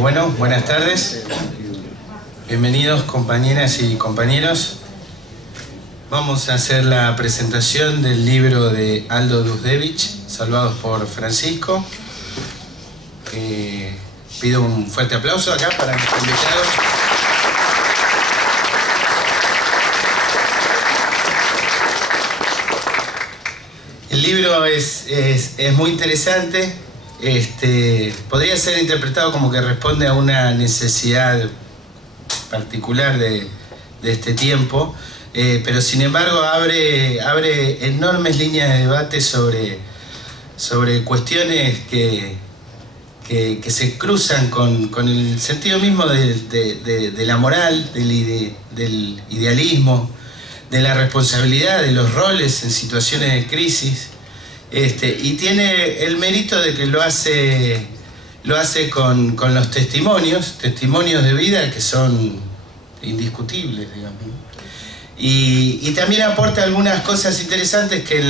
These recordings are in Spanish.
Bueno, buenas tardes. Bienvenidos compañeras y compañeros. Vamos a hacer la presentación del libro de Aldo Dujsdević, Salvados por Francisco. Pido un fuerte aplauso acá para nuestro invitado. El libro es muy interesante. Podría ser interpretado como que responde a una necesidad particular de este tiempo, pero sin embargo abre enormes líneas de debate sobre cuestiones que se cruzan con el sentido mismo de la moral, del idealismo, de la responsabilidad, de los roles en situaciones de crisis. Y tiene el mérito de que lo hace con los testimonios de vida que son indiscutibles, digamos. Y también aporta algunas cosas interesantes que en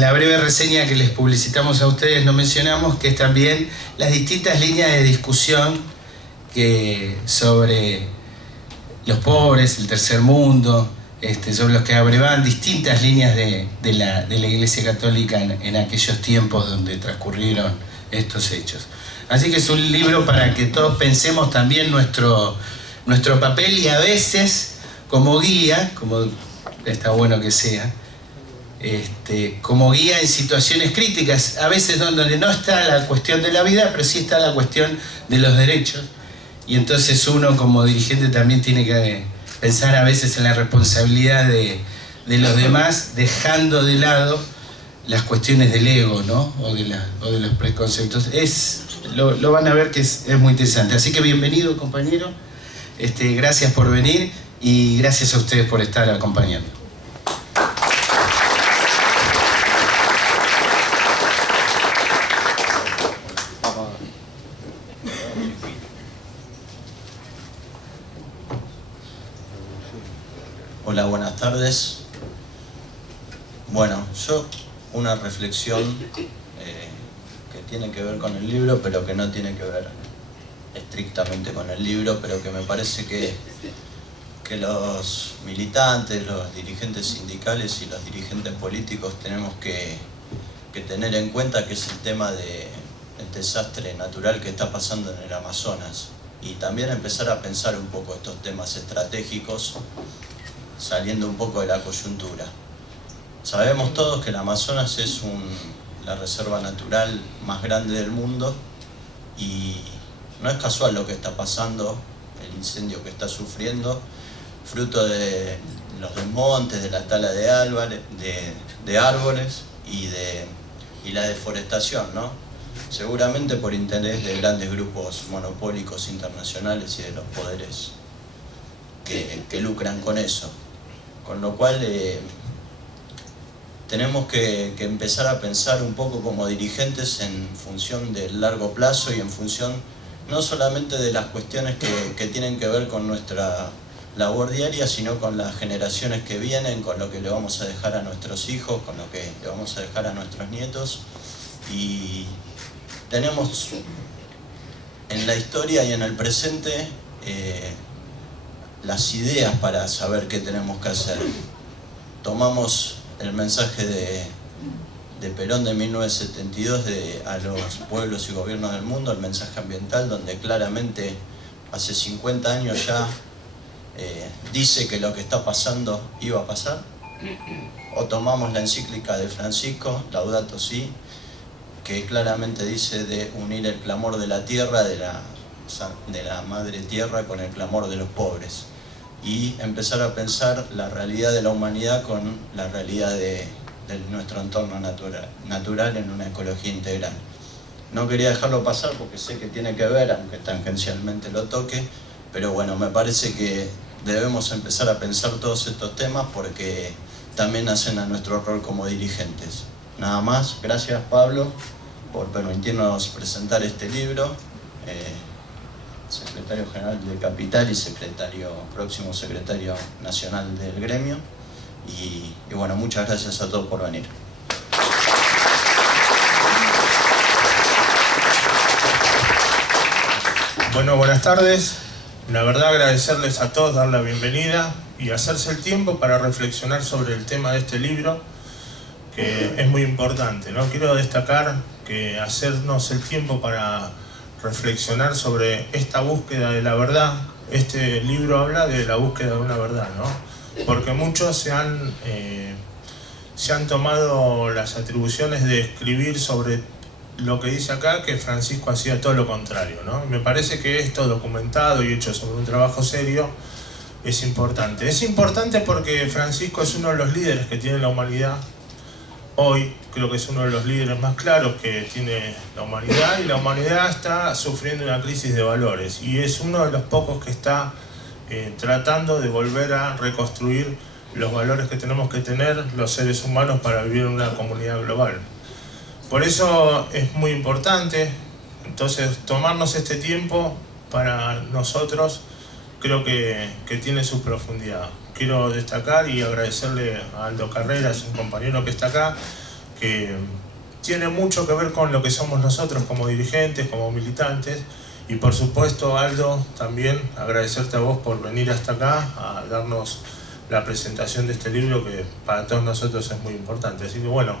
la breve reseña que les publicitamos a ustedes no mencionamos, que es también las distintas líneas de discusión sobre los pobres, el tercer mundo, sobre los que abrevan distintas líneas de la Iglesia Católica en aquellos tiempos donde transcurrieron estos hechos. Así que es un libro para que todos pensemos también nuestro papel, y a veces como guía, como está bueno que sea, como guía en situaciones críticas, a veces donde no está la cuestión de la vida, pero sí está la cuestión de los derechos. Y entonces uno como dirigente también tiene que pensar a veces en la responsabilidad de los demás, dejando de lado las cuestiones del ego, ¿no? o de los preconceptos. Lo van a ver que es muy interesante. Así que bienvenido, compañero. Gracias por venir y gracias a ustedes por estar acompañando. Hola, buenas tardes. Bueno, yo una reflexión que tiene que ver con el libro, pero que no tiene que ver estrictamente con el libro, pero que me parece que los militantes, los dirigentes sindicales y los dirigentes políticos tenemos que tener en cuenta, que es el tema del desastre natural que está pasando en el Amazonas, y también empezar a pensar un poco estos temas estratégicos, saliendo un poco de la coyuntura. Sabemos todos que el Amazonas es la reserva natural más grande del mundo, y no es casual lo que está pasando, el incendio que está sufriendo, fruto de los desmontes, de la tala de árboles y la deforestación, ¿no? Seguramente por interés de grandes grupos monopólicos internacionales y de los poderes que lucran con eso. Con lo cual tenemos que empezar a pensar un poco como dirigentes en función del largo plazo y en función no solamente de las cuestiones que tienen que ver con nuestra labor diaria, sino con las generaciones que vienen, con lo que le vamos a dejar a nuestros hijos, con lo que le vamos a dejar a nuestros nietos. Y tenemos en la historia y en el presente las ideas para saber qué tenemos que hacer. Tomamos el mensaje de Perón de 1972 a los pueblos y gobiernos del mundo, el mensaje ambiental, donde claramente hace 50 años ya dice que lo que está pasando iba a pasar. O tomamos la encíclica de Francisco, Laudato Si, que claramente dice de unir el clamor de la tierra, de la madre tierra, con el clamor de los pobres, y empezar a pensar la realidad de la humanidad con la realidad de nuestro entorno natural en una ecología integral. No quería dejarlo pasar porque sé que tiene que ver, aunque tangencialmente lo toque, pero bueno, me parece que debemos empezar a pensar todos estos temas porque también hacen a nuestro rol como dirigentes. Nada más, gracias Pablo, por permitirnos presentar este libro, secretario general de Capital y próximo secretario nacional del gremio. Y bueno, muchas gracias a todos por venir. Bueno, buenas tardes. La verdad, agradecerles a todos, dar la bienvenida y hacerse el tiempo para reflexionar sobre el tema de este libro, que es muy importante, ¿no? Quiero destacar que hacernos el tiempo para reflexionar sobre esta búsqueda de la verdad. Este libro habla de la búsqueda de una verdad, ¿no? Porque muchos se han tomado las atribuciones de escribir sobre lo que dice acá, que Francisco hacía todo lo contrario, ¿no? Me parece que esto documentado y hecho sobre un trabajo serio es importante. Es importante porque Francisco es uno de los líderes que tiene la humanidad. Hoy creo que es uno de los líderes más claros que tiene la humanidad, y la humanidad está sufriendo una crisis de valores y es uno de los pocos que está tratando de volver a reconstruir los valores que tenemos que tener los seres humanos para vivir en una comunidad global. Por eso es muy importante entonces tomarnos este tiempo para nosotros. Creo que tiene su profundidad. Quiero destacar y agradecerle a Aldo Carreras, un compañero que está acá, que tiene mucho que ver con lo que somos nosotros como dirigentes, como militantes. Y por supuesto, Aldo, también agradecerte a vos por venir hasta acá a darnos la presentación de este libro, que para todos nosotros es muy importante. Así que bueno,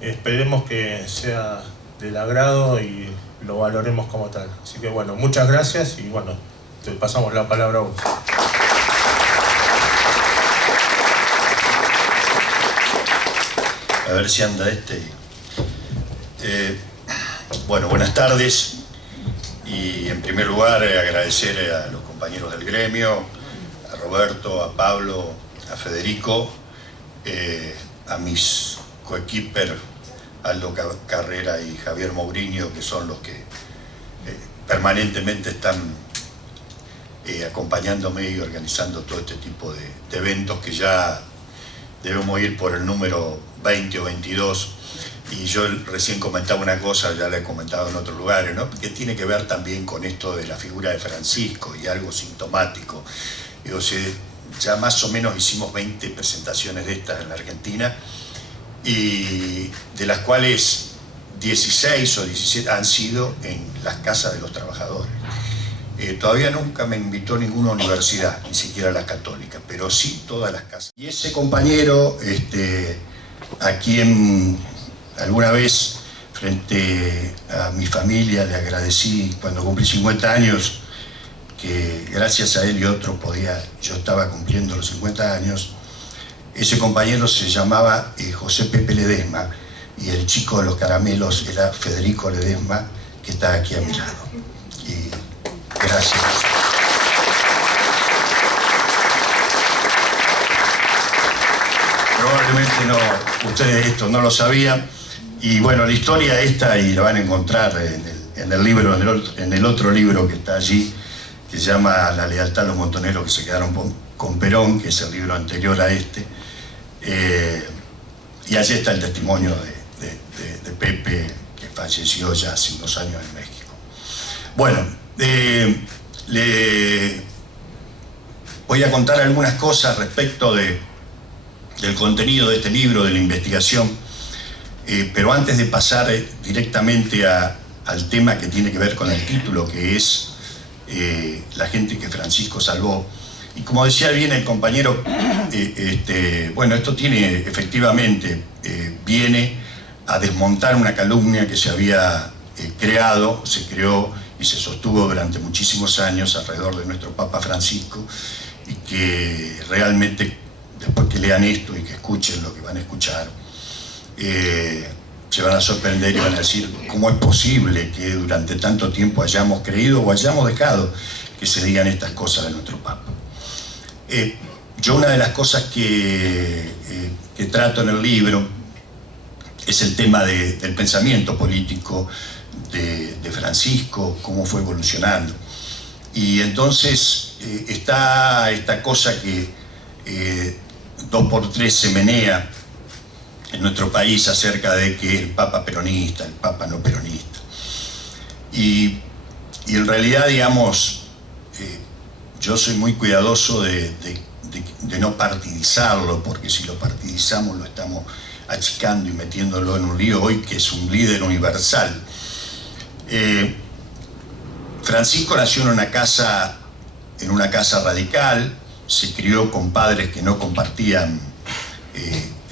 esperemos que sea del agrado y lo valoremos como tal. Así que bueno, muchas gracias y bueno, te pasamos la palabra a vos. A ver si anda este. Bueno, buenas tardes. Y en primer lugar agradecer a los compañeros del gremio, a Roberto, a Pablo, a Federico, a mis coequiper Aldo Carrera y Javier Mourinho, que son los que permanentemente están acompañándome y organizando todo este tipo de eventos, que ya debemos ir por el número 20 o 22. Y yo recién comentaba una cosa, ya la he comentado en otros lugares, ¿no?, que tiene que ver también con esto de la figura de Francisco, y algo sintomático. Digo, ya más o menos hicimos 20 presentaciones de estas en la Argentina, y de las cuales 16 o 17 han sido en las casas de los trabajadores. Todavía nunca me invitó ninguna universidad, ni siquiera la católica, pero sí todas las casas. Y ese compañero, a quien alguna vez frente a mi familia le agradecí cuando cumplí 50 años, que gracias a él y otro yo estaba cumpliendo los 50 años. Ese compañero se llamaba José Pepe Ledesma, y el chico de los caramelos era Federico Ledesma, que está aquí a mi lado. Y gracias. Probablemente ustedes esto no lo sabían. Y bueno, la historia esta, y la van a encontrar en el libro, en el otro libro que está allí, que se llama La lealtad a los montoneros que se quedaron con Perón, que es el libro anterior a este. Y allí está el testimonio de Pepe, que falleció ya hace unos años en México. Bueno, le voy a contar algunas cosas respecto del contenido de este libro, de la investigación. Pero antes de pasar directamente al tema que tiene que ver con el título, que es la gente que Francisco salvó, y como decía bien el compañero, bueno, esto tiene efectivamente, viene a desmontar una calumnia que se había se creó y se sostuvo durante muchísimos años alrededor de nuestro Papa Francisco, y que realmente, después que lean esto y que escuchen lo que van a escuchar, se van a sorprender y van a decir cómo es posible que durante tanto tiempo hayamos creído o hayamos dejado que se digan estas cosas de nuestro Papa. Yo una de las cosas que trato en el libro es el tema del pensamiento político de Francisco, cómo fue evolucionando. Y entonces está esta cosa que 2x3 se menea, en nuestro país acerca de que el Papa peronista, el Papa no peronista. Y en realidad, digamos, yo soy muy cuidadoso de no partidizarlo, porque si lo partidizamos lo estamos achicando y metiéndolo en un lío hoy que es un líder universal. Francisco nació en una casa radical, se crió con padres que no compartían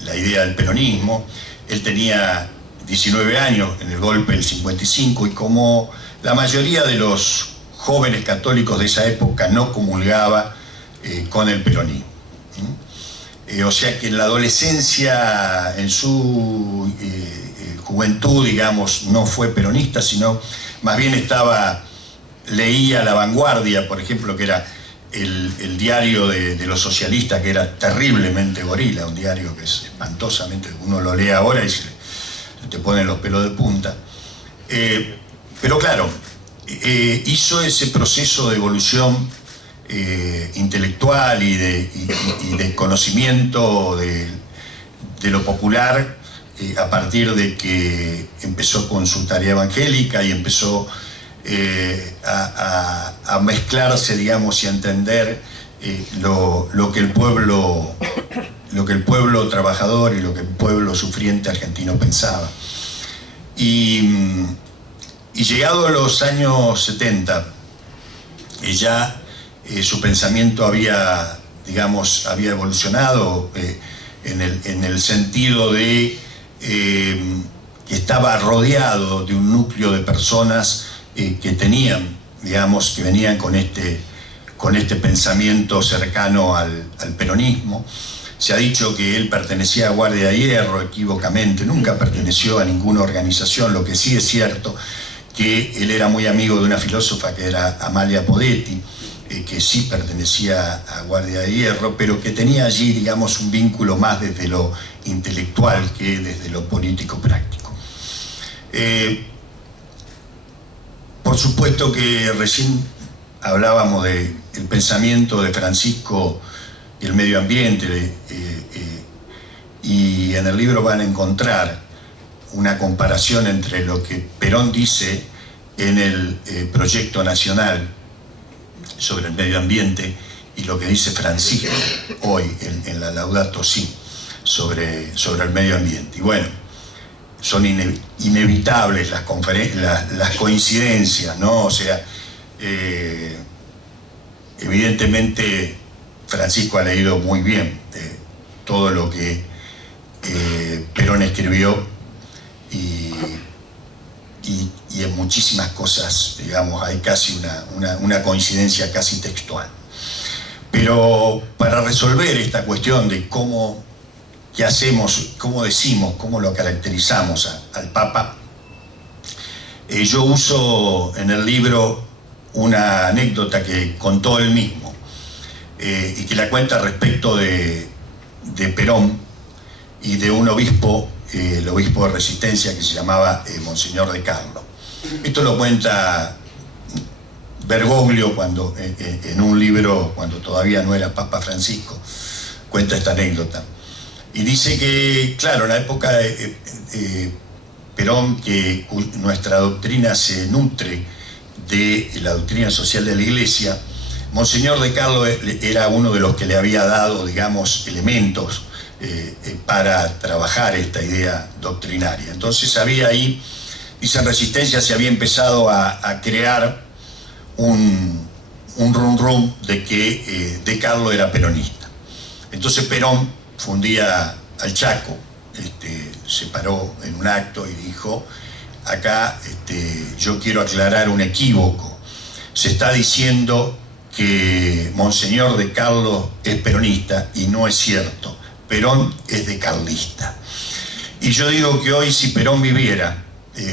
la idea del peronismo. Él tenía 19 años en el golpe del 55 y como la mayoría de los jóvenes católicos de esa época no comulgaba con el peronismo. O sea que en la adolescencia, en su juventud, digamos, no fue peronista, sino más bien leía La Vanguardia, por ejemplo, que era el diario de los socialistas, que era terriblemente gorila, un diario que es espantosamente, uno lo lee ahora y se te ponen los pelos de punta. Pero claro, hizo ese proceso de evolución intelectual y de conocimiento de lo popular a partir de que empezó con su tarea evangélica y empezó a mezclarse, digamos, y a entender lo que el pueblo trabajador y lo que el pueblo sufriente argentino pensaba. Y llegado a los años 70, ya su pensamiento había evolucionado en el sentido de que estaba rodeado de un núcleo de personas que venían con este pensamiento cercano al peronismo. Se ha dicho que él pertenecía a Guardia de Hierro, equívocamente, nunca perteneció a ninguna organización. Lo que sí es cierto que él era muy amigo de una filósofa que era Amalia Podetti, que sí pertenecía a Guardia de Hierro, pero que tenía allí, digamos, un vínculo más desde lo intelectual que desde lo político práctico. Por supuesto que recién hablábamos del pensamiento de Francisco y el medio ambiente, y en el libro van a encontrar una comparación entre lo que Perón dice en el proyecto nacional sobre el medio ambiente y lo que dice Francisco hoy en la Laudato Si sobre el medio ambiente. Y bueno, son inevitables las coincidencias, ¿no? O sea, evidentemente Francisco ha leído muy bien todo lo que Perón escribió y en muchísimas cosas, digamos, hay casi una coincidencia casi textual. Pero para resolver esta cuestión de qué hacemos, cómo decimos, cómo lo caracterizamos al Papa, yo uso en el libro una anécdota que contó él mismo y que la cuenta respecto de Perón y de un obispo, el obispo de Resistencia, que se llamaba Monseñor de Carlo. Esto lo cuenta Bergoglio cuando en un libro, cuando todavía no era Papa Francisco, cuenta esta anécdota. Y dice que, claro, en la época de Perón, que nuestra doctrina se nutre de la doctrina social de la Iglesia, Monseñor de Carlo era uno de los que le había dado, digamos, elementos para trabajar esta idea doctrinaria. Entonces había ahí, dice, en Resistencia se había empezado a crear un rum rum de que De Carlo era peronista. Entonces Perón fue un día al Chaco, se paró en un acto y dijo: acá yo quiero aclarar un equívoco. Se está diciendo que Monseñor de Carlo es peronista y no es cierto. Perón es de carlista. Y yo digo que hoy, si Perón viviera,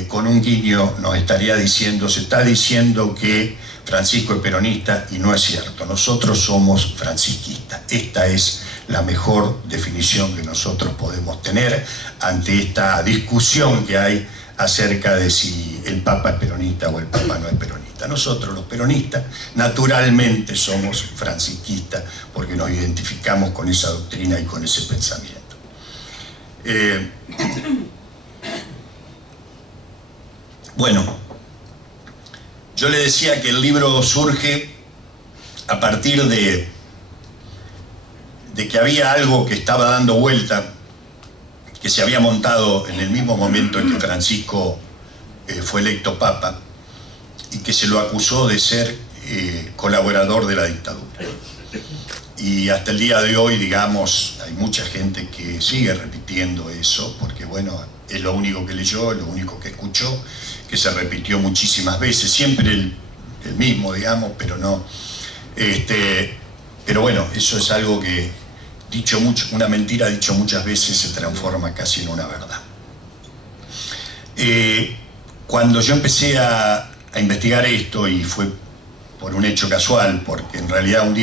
con un guiño nos estaría diciendo, se está diciendo que Francisco es peronista y no es cierto. Nosotros somos francisquistas. Esta es la mejor definición que nosotros podemos tener ante esta discusión que hay acerca de si el Papa es peronista o el Papa no es peronista. Nosotros, los peronistas, naturalmente somos francisquistas porque nos identificamos con esa doctrina y con ese pensamiento. Bueno, yo le decía que el libro surge a partir de que había algo que estaba dando vuelta, que se había montado en el mismo momento en que Francisco fue electo Papa, y que se lo acusó de ser colaborador de la dictadura. Y hasta el día de hoy, digamos, hay mucha gente que sigue repitiendo eso, porque bueno, es lo único que leyó, lo único que escuchó, que se repitió muchísimas veces, siempre el mismo, digamos, pero no. Pero bueno, eso es algo que, dicho mucho, una mentira dicho muchas veces se transforma casi en una verdad. Cuando yo empecé a investigar esto, y fue por un hecho casual, porque en realidad un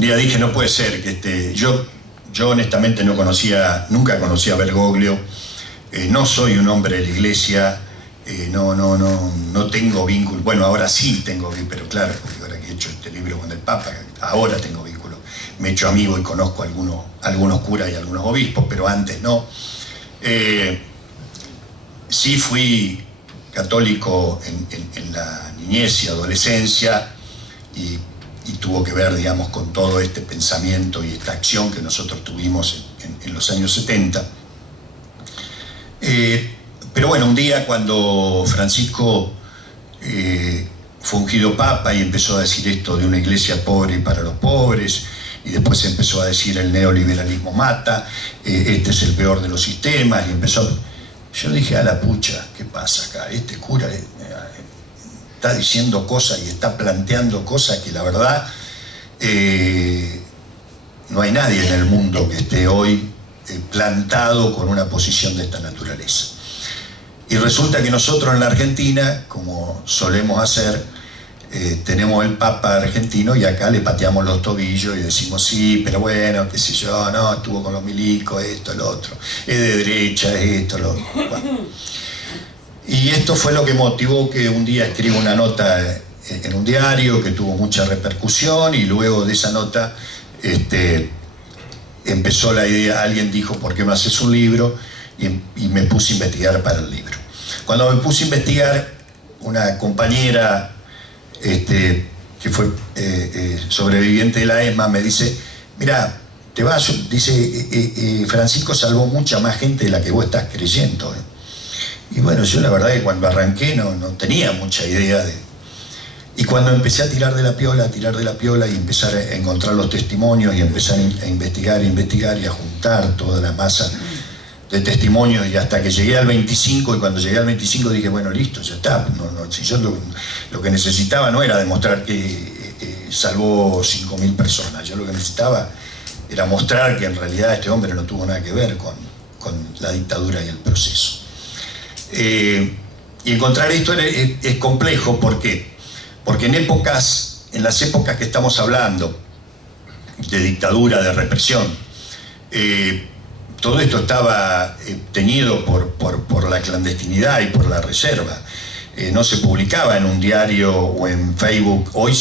día dije, no puede ser que yo honestamente nunca conocí a Bergoglio, no soy un hombre de la iglesia, no tengo vínculo, bueno, ahora sí tengo vínculo, pero claro, porque ahora que he hecho este libro con el Papa, ahora tengo vínculo, me he hecho amigo y conozco algunos curas y algunos obispos, pero antes no. Sí fui católico en la niñez y adolescencia, y tuvo que ver, digamos, con todo este pensamiento y esta acción que nosotros tuvimos en los años 70. Pero bueno, un día cuando Francisco fue ungido Papa y empezó a decir esto de una iglesia pobre y para los pobres, y después empezó a decir el neoliberalismo mata, este es el peor de los sistemas, y yo dije, a la pucha, ¿qué pasa acá? Este cura está diciendo cosas y está planteando cosas que la verdad no hay nadie en el mundo que esté hoy plantado con una posición de esta naturaleza. Y resulta que nosotros en la Argentina, como solemos hacer, tenemos el Papa argentino y acá le pateamos los tobillos y decimos sí, pero bueno, qué sé yo, no, estuvo con los milicos, esto, lo otro, es de derecha, es esto, lo otro. Bueno. Y esto fue lo que motivó que un día escriba una nota en un diario que tuvo mucha repercusión, y luego de esa nota empezó la idea, alguien dijo, ¿por qué no haces un libro? Y me puse a investigar para el libro. Cuando me puse a investigar, una compañera que fue sobreviviente de la ESMA me dice, mira, te vas, dice, Francisco salvó mucha más gente de la que vos estás creyendo. Y bueno, yo la verdad que cuando arranqué no tenía mucha idea de... Y cuando empecé a tirar de la piola y empezar a encontrar los testimonios y empezar a investigar y a juntar toda la masa de testimonios, y hasta que llegué al 25, y cuando llegué al 25 dije, bueno, listo, ya está. Si yo lo que necesitaba no era demostrar que salvó 5.000 personas, yo lo que necesitaba era mostrar que en realidad este hombre no tuvo nada que ver con la dictadura y el proceso. Y encontrar esto es complejo. ¿Por qué? Porque en las épocas que estamos hablando, de dictadura, de represión, todo esto estaba teñido por la clandestinidad y por la reserva. No se publicaba en un diario o en Facebook, hoy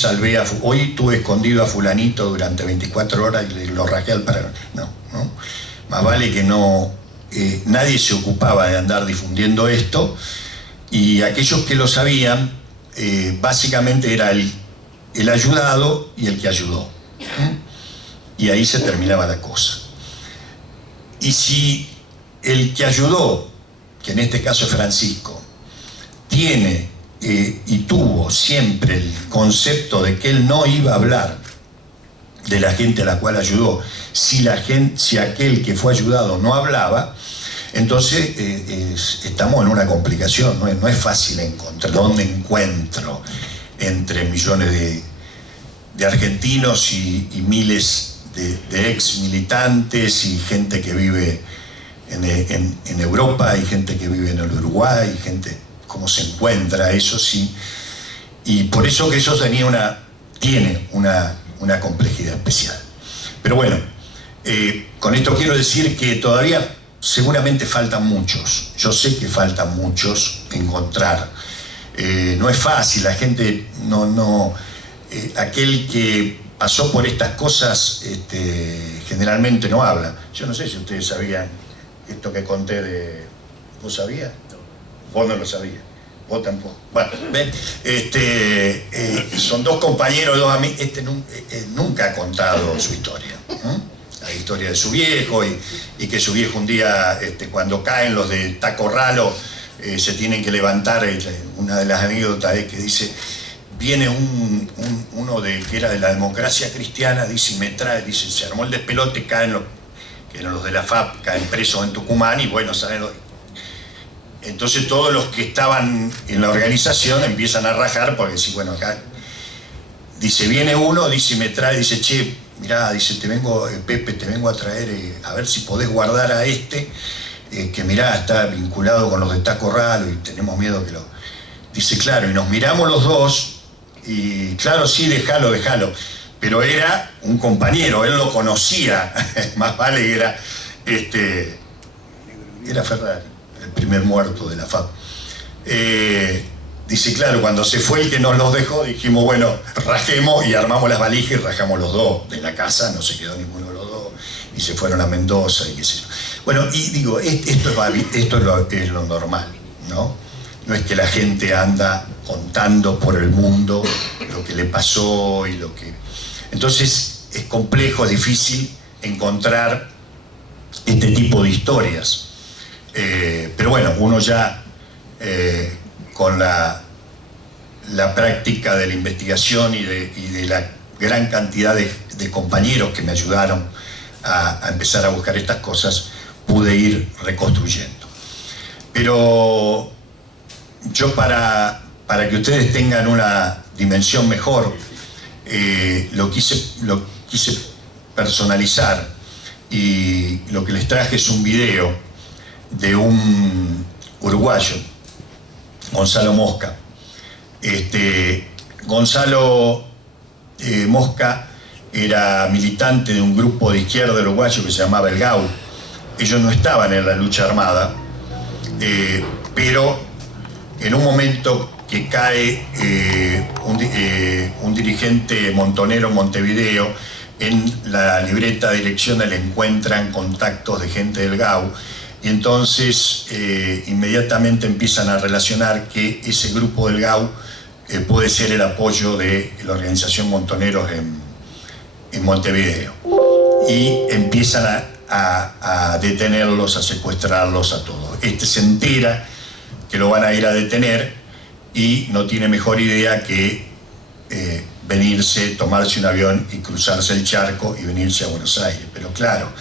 tuve escondido a fulanito durante 24 horas y lo rajé al paraguas. No. Más vale que no... nadie se ocupaba de andar difundiendo esto, y aquellos que lo sabían, básicamente era el ayudado y el que ayudó. Y ahí se terminaba la cosa. Y si el que ayudó, que en este caso es Francisco, tiene y tuvo siempre el concepto de que él no iba a hablar de la gente a la cual ayudó, si aquel que fue ayudado no hablaba, entonces estamos en una complicación, no es fácil encontrar dónde encuentro entre millones de argentinos y miles de ex militantes y gente que vive en Europa y gente que vive en el Uruguay, y gente, cómo se encuentra eso, sí. Y por eso que eso tiene una complejidad especial. Pero bueno, con esto quiero decir que todavía seguramente faltan muchos. Yo sé que faltan muchos encontrar. No es fácil, la gente aquel que pasó por estas cosas generalmente no habla. Yo no sé si ustedes sabían esto que conté de... ¿Vos sabías? Vos no lo sabías. Vos tampoco. Bueno, ven, son dos compañeros, dos amigos. Nunca ha contado su historia. La historia de su viejo y que su viejo un día, cuando caen los de Taco Ralo, se tienen que levantar. Una de las anécdotas es que dice, viene uno que era de la democracia cristiana, dice, y me trae, dice, se armó el despelote, caen que eran los de la FAP, caen presos en Tucumán y bueno, salen los... Entonces todos los que estaban en la organización empiezan a rajar porque sí, bueno, acá dice, viene uno, dice, me trae, dice, che, mirá, dice, Pepe, te vengo a traer, a ver si podés guardar a que mirá, está vinculado con los de Taco Ralo y tenemos miedo que lo... Dice, claro, y nos miramos los dos y claro, sí, déjalo, pero era un compañero, él lo conocía, más vale era Ferrari, el primer muerto de la FAP. Dice, claro, cuando se fue el que nos los dejó, dijimos, bueno, rajemos y armamos las valijas y rajamos los dos de la casa, no se quedó ninguno de los dos, y se fueron a Mendoza y qué sé yo. Bueno, y digo, esto es lo normal, ¿no? No es que la gente anda contando por el mundo lo que le pasó y lo que... Entonces es complejo, es difícil encontrar este tipo de historias. Pero bueno, uno ya con la práctica de la investigación y de la gran cantidad de compañeros que me ayudaron a empezar a buscar estas cosas, pude ir reconstruyendo. Pero yo para que ustedes tengan una dimensión mejor, lo quise personalizar y lo que les traje es un video de un uruguayo, Gonzalo Mosca. Gonzalo Mosca era militante de un grupo de izquierda uruguayo que se llamaba el GAU. Ellos no estaban en la lucha armada, pero en un momento que cae un dirigente montonero en Montevideo, en la libreta de elecciones le encuentran contactos de gente del GAU y entonces inmediatamente empiezan a relacionar que ese grupo del GAU puede ser el apoyo de la organización Montoneros en Montevideo y empiezan a detenerlos, a secuestrarlos a todos. Se entera que lo van a ir a detener y no tiene mejor idea que venirse, tomarse un avión y cruzarse el charco y venirse a Buenos Aires. Pero claro,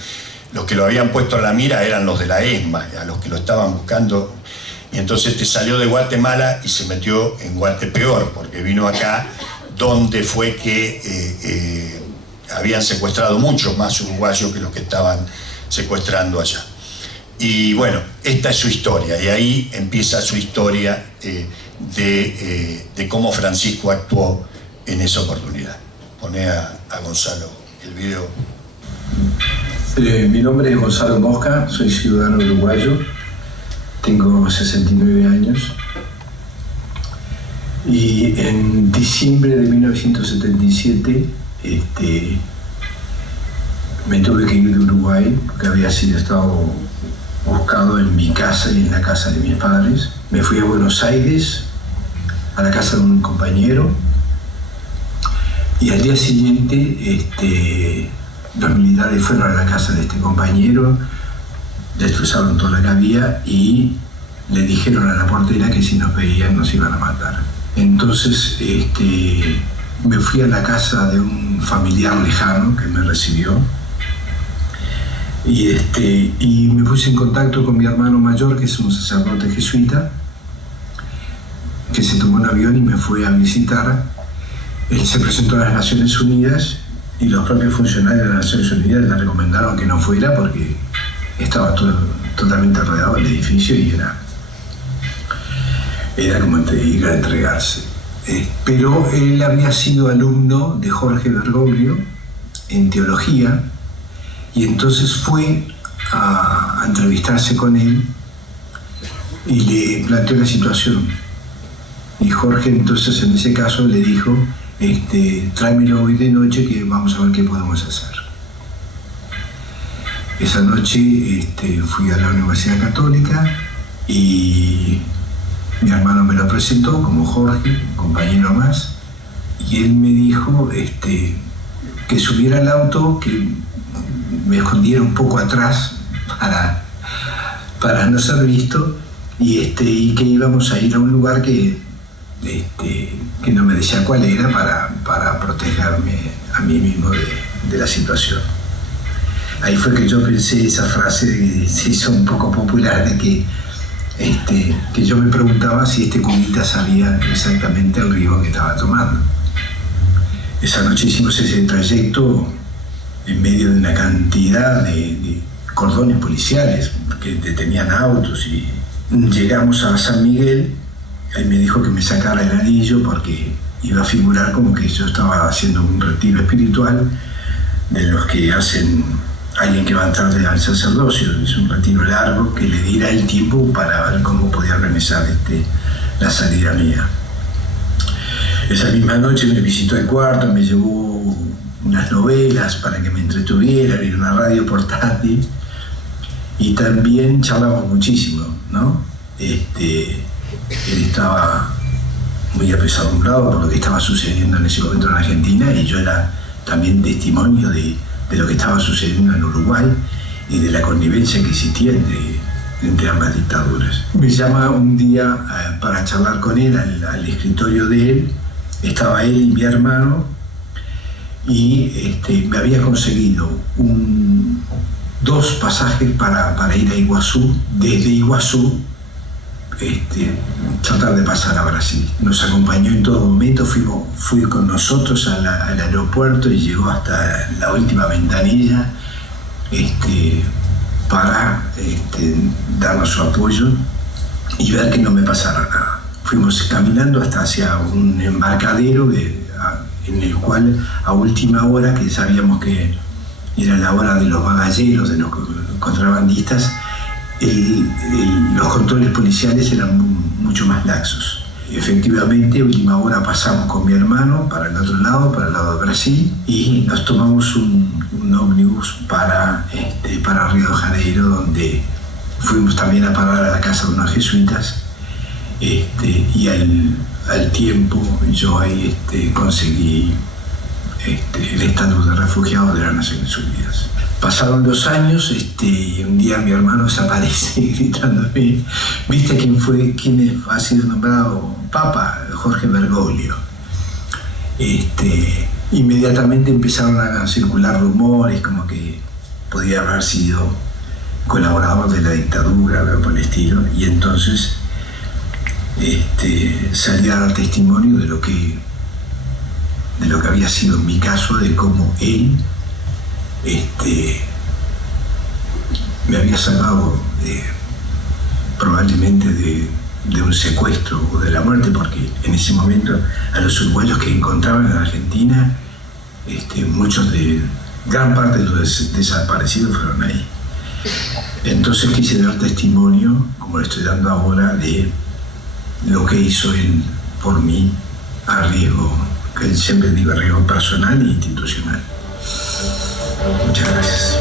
los que lo habían puesto en la mira eran los de la ESMA, a los que lo estaban buscando. Y entonces salió de Guatemala y se metió en Guatepeor, porque vino acá donde fue que habían secuestrado muchos más uruguayos que los que estaban secuestrando allá. Y bueno, esta es su historia, y ahí empieza su historia de cómo Francisco actuó en esa oportunidad. Poné a Gonzalo el video. Mi nombre es Gonzalo Mosca, soy ciudadano uruguayo, tengo 69 años y en diciembre de 1977 me tuve que ir de Uruguay porque había estado buscado en mi casa y en la casa de mis padres. Me fui a Buenos Aires, a la casa de un compañero, y al día siguiente los militares fueron a la casa de este compañero, destrozaron toda la que había y le dijeron a la portera que si nos veían nos iban a matar. Entonces me fui a la casa de un familiar lejano que me recibió y me puse en contacto con mi hermano mayor, que es un sacerdote jesuita, que se tomó un avión y me fue a visitar. Él se presentó a las Naciones Unidas y los propios funcionarios de las Naciones Unidas le recomendaron que no fuera porque estaba totalmente rodeado el edificio y era como ir a entregarse. Pero él había sido alumno de Jorge Bergoglio en teología y entonces fue a entrevistarse con él y le planteó la situación. Y Jorge entonces en ese caso le dijo, tráemelo hoy de noche que vamos a ver qué podemos hacer. Esa noche fui a la Universidad Católica y mi hermano me lo presentó como Jorge, un compañero más, y él me dijo que subiera al auto, que me escondiera un poco atrás para no ser visto, y que íbamos a ir a un lugar que no me decía cuál era para protegerme a mí mismo de la situación. Ahí fue que yo pensé esa frase que se hizo un poco popular, de que yo me preguntaba si cubita sabía exactamente el riesgo que estaba tomando. Esa noche hicimos ese trayecto en medio de una cantidad de cordones policiales que detenían autos, y llegamos a San Miguel. Ahí me dijo que me sacara el anillo porque iba a figurar como que yo estaba haciendo un retiro espiritual de los que hacen alguien que va a entrar al sacerdocio. Es un retiro largo que le diera el tiempo para ver cómo podía organizar la salida mía. Esa misma noche me visitó el cuarto, me llevó unas novelas para que me entretuviera, vi una radio portátil, y también charlamos muchísimo, ¿no? Él estaba muy apesadumbrado por lo que estaba sucediendo en ese momento en Argentina, y yo era también testimonio de lo que estaba sucediendo en Uruguay y de la connivencia que existía entre ambas dictaduras. Me llama un día para charlar con él al escritorio de él. Estaba él y mi hermano, y me había conseguido dos pasajes para ir a Iguazú. Desde Iguazú tratar de pasar a Brasil. Nos acompañó en todo momento, fui con nosotros al aeropuerto y llegó hasta la última ventanilla para darnos su apoyo y ver que no me pasara nada. Fuimos caminando hasta hacia un embarcadero en el cual a última hora, que sabíamos que era la hora de los bagalleros, de los contrabandistas, los controles policiales eran mucho más laxos. Efectivamente, a última hora pasamos con mi hermano para el otro lado, para el lado de Brasil, y nos tomamos un ómnibus para Río de Janeiro, donde fuimos también a parar a la casa de unos jesuitas, y al tiempo yo ahí conseguí el estatus de refugiado de las Naciones Unidas. Pasaron 2 años, y un día mi hermano se aparece gritándome: ¿viste quién ha sido nombrado Papa? Jorge Bergoglio. Inmediatamente empezaron a circular rumores como que podía haber sido colaborador de la dictadura, algo por el estilo, y entonces salí a dar testimonio de lo que había sido mi caso, de cómo él me había salvado probablemente de un secuestro o de la muerte, porque en ese momento a los uruguayos que encontraban en Argentina, gran parte de los desaparecidos fueron ahí. Entonces quise dar testimonio, como lo estoy dando ahora, de lo que hizo él por mí, a riesgo, que siempre digo, a riesgo personal e institucional. Muchas gracias.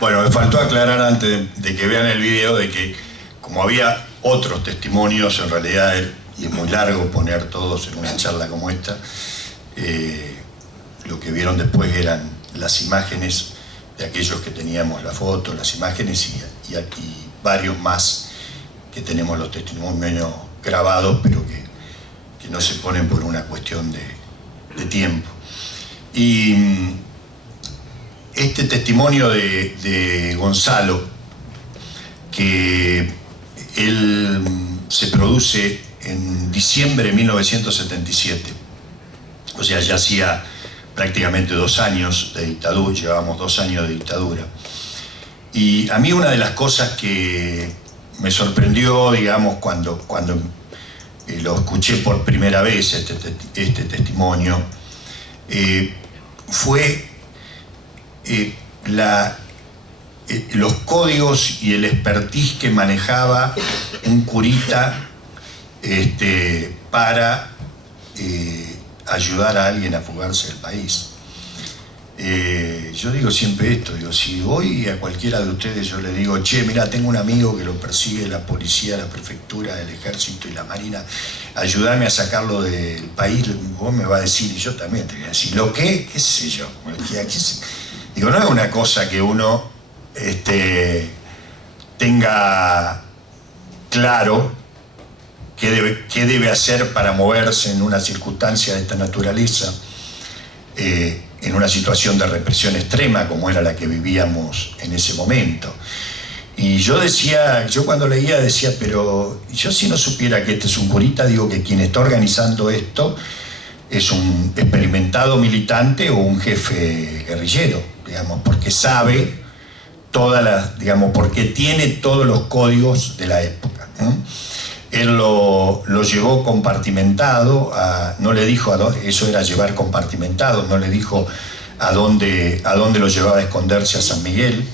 Bueno, me faltó aclarar antes de que vean el video de que como había otros testimonios, en realidad, y es muy largo poner todos en una charla como esta, lo que vieron después eran las imágenes de aquellos que teníamos la foto, las imágenes y varios más que tenemos los testimonios grabados, pero que no se ponen por una cuestión de tiempo. Y este testimonio de Gonzalo, que él se produce en diciembre de 1977, o sea, ya hacía prácticamente 2 años de dictadura, llevábamos 2 años de dictadura. Y a mí una de las cosas que me sorprendió, digamos, cuando lo escuché por primera vez, este testimonio, fue los códigos y el expertise que manejaba un curita para ayudar a alguien a fugarse del país. Yo digo siempre esto, digo, si hoy a cualquiera de ustedes yo le digo, che, mira, tengo un amigo que lo persigue la policía, la prefectura, el ejército y la marina, ayúdame a sacarlo del país, vos me vas a decir, y yo también te voy a decir, ¿lo qué? ¿Qué sé yo? Digo, no es una cosa que uno tenga claro qué debe hacer para moverse en una circunstancia de esta naturaleza, en una situación de represión extrema como era la que vivíamos en ese momento. Y yo cuando leía decía, pero yo si no supiera que este es un curita, digo que quien está organizando esto es un experimentado militante o un jefe guerrillero, digamos, porque sabe porque tiene todos los códigos de la época. Él lo llevó compartimentado, no le dijo eso era llevar compartimentado, no le dijo a dónde lo llevaba a esconderse a San Miguel.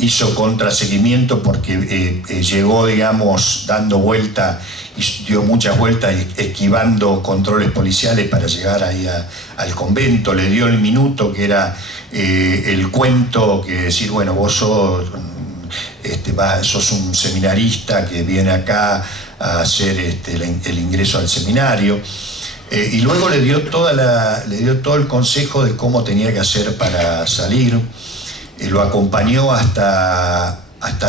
Hizo contraseguimiento porque llegó, digamos, dando vuelta y dio muchas vueltas esquivando controles policiales para llegar ahí al convento. Le dio el minuto que era el cuento, que decir, bueno, vos sos un seminarista que viene acá a hacer el ingreso al seminario, y luego le dio todo el consejo de cómo tenía que hacer para salir. Lo acompañó hasta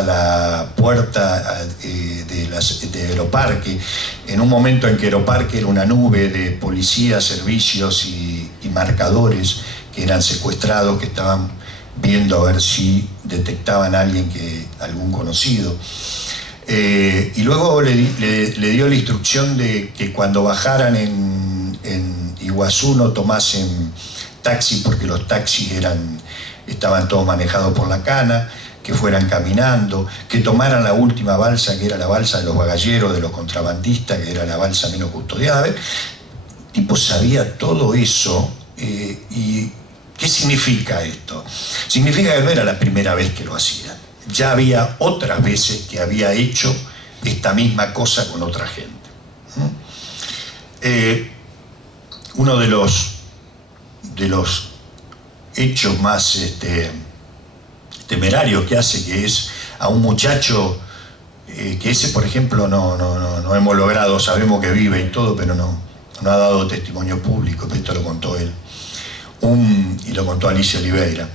la puerta de Aeroparque, en un momento en que Aeroparque era una nube de policías, servicios y marcadores que eran secuestrados, que estaban viendo a ver si detectaban a algún conocido. Y luego le dio la instrucción de que cuando bajaran en Iguazú no tomasen taxi, porque los taxis estaban todos manejados por la cana, que fueran caminando, que tomaran la última balsa, que era la balsa de los bagalleros, de los contrabandistas, que era la balsa menos custodiada. El tipo sabía todo eso. ¿Y qué significa esto? Significa que no era la primera vez que lo hacía. Ya había otras veces que había hecho esta misma cosa con otra gente. Uno de los hechos más temerarios que hace, que es a un muchacho que ese, por ejemplo, no hemos logrado, sabemos que vive y todo, pero no ha dado testimonio público, esto lo contó él. Y lo contó Alicia Oliveira.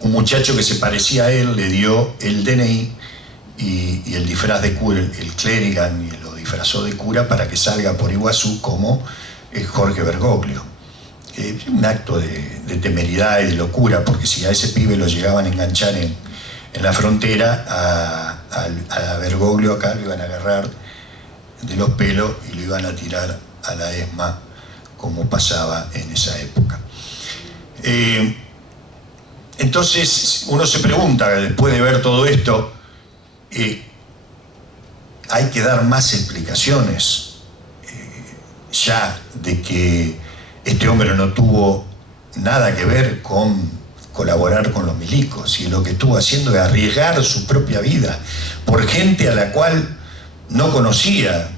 Un muchacho que se parecía a él le dio el DNI y el disfraz de cura, el clérigan, y lo disfrazó de cura para que salga por Iguazú como Jorge Bergoglio. Un acto de temeridad y de locura, porque si a ese pibe lo llegaban a enganchar en la frontera, a Bergoglio acá lo iban a agarrar de los pelos y lo iban a tirar a la ESMA, como pasaba en esa época. Entonces uno se pregunta, después de ver todo esto, hay que dar más explicaciones ya de que este hombre no tuvo nada que ver con colaborar con los milicos, y lo que estuvo haciendo es arriesgar su propia vida por gente a la cual no conocía,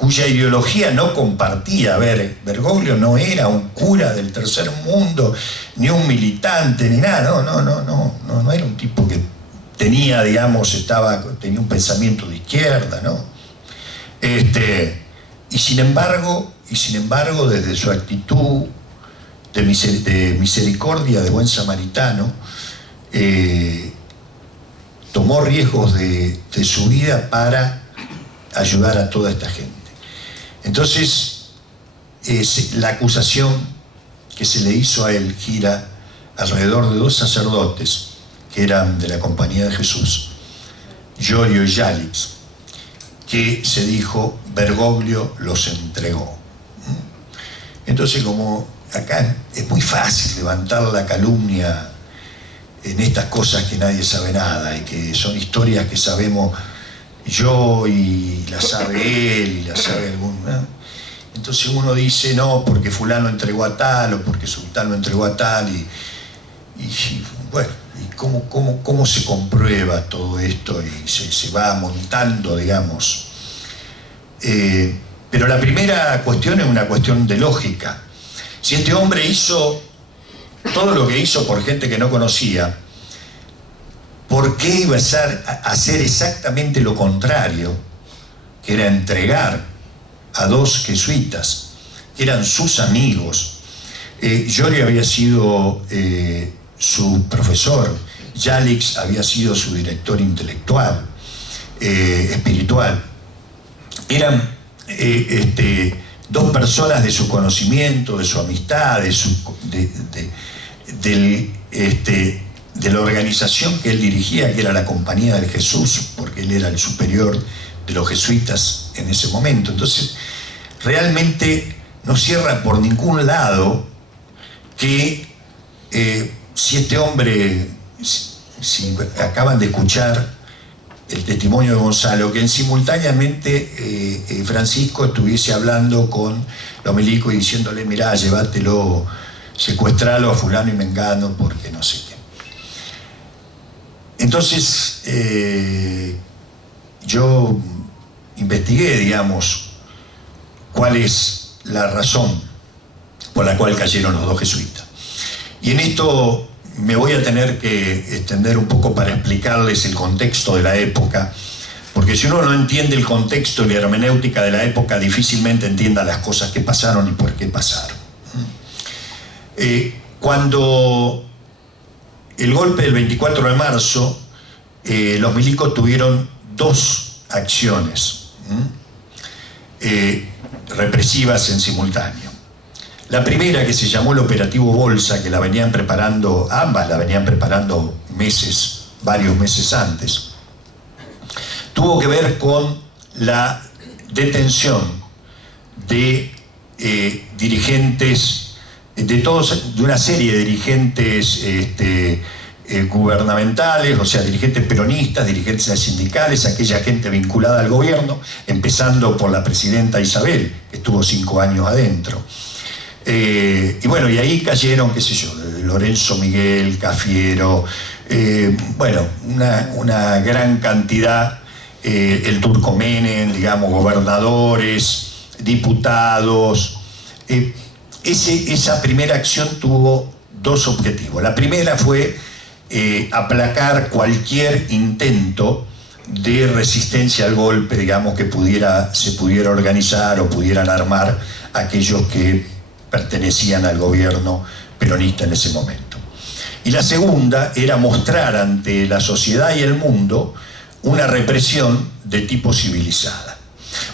cuya ideología no compartía. A ver, Bergoglio no era un cura del tercer mundo, ni un militante, ni nada, no era un tipo que tenía, digamos, tenía un pensamiento de izquierda, ¿no? Y sin embargo, desde su actitud de misericordia, de buen samaritano, tomó riesgos de su vida para ayudar a toda esta gente. Entonces, la acusación que se le hizo a él gira alrededor de dos sacerdotes que eran de la Compañía de Jesús, Giorgio y Jalics, que se dijo Bergoglio los entregó. Entonces, como acá es muy fácil levantar la calumnia en estas cosas que nadie sabe nada y que son historias que sabemos yo y la sabe él y la sabe algún, ¿no? Entonces uno dice no, porque fulano entregó a tal o porque sultano entregó a tal y bueno, y cómo se comprueba todo esto y se va montando, digamos. Pero la primera cuestión es una cuestión de lógica. Si este hombre hizo todo lo que hizo por gente que no conocía, ¿por qué iba a hacer exactamente lo contrario? Que era entregar a dos jesuitas, que eran sus amigos. Giorgio había sido su profesor, Jalics había sido su director intelectual, espiritual. Eran dos personas de su conocimiento, de su amistad, de la organización que él dirigía, que era la Compañía de Jesús, porque él era el superior de los jesuitas en ese momento. Entonces, realmente no cierra por ningún lado que si este hombre, si acaban de escuchar el testimonio de Gonzalo, que simultáneamente Francisco estuviese hablando con los milicos y diciéndole, mirá, llévatelo, secuestralo a fulano y mengano, porque no sé qué. Entonces, yo investigué, digamos, cuál es la razón por la cual cayeron los dos jesuitas. Y en esto me voy a tener que extender un poco para explicarles el contexto de la época, porque si uno no entiende el contexto y la hermenéutica de la época, difícilmente entienda las cosas que pasaron y por qué pasaron. Cuando el golpe del 24 de marzo, los milicos tuvieron dos acciones represivas en simultáneo. La primera, que se llamó el Operativo Bolsa, que la venían preparando, ambas la venían preparando varios meses antes, tuvo que ver con la detención de dirigentes, de una serie de dirigentes gubernamentales, o sea, dirigentes peronistas, dirigentes sindicales, aquella gente vinculada al gobierno, empezando por la presidenta Isabel, que estuvo 5 años adentro. Y bueno, y ahí cayeron, qué sé yo, Lorenzo Miguel, Cafiero, bueno, una gran cantidad, el Turco Menem, digamos, gobernadores, diputados. Esa primera acción tuvo dos objetivos. La primera fue aplacar cualquier intento de resistencia al golpe, digamos, que se pudiera organizar o pudieran armar aquellos que pertenecían al gobierno peronista en ese momento. Y la segunda era mostrar ante la sociedad y el mundo una represión de tipo civilizada.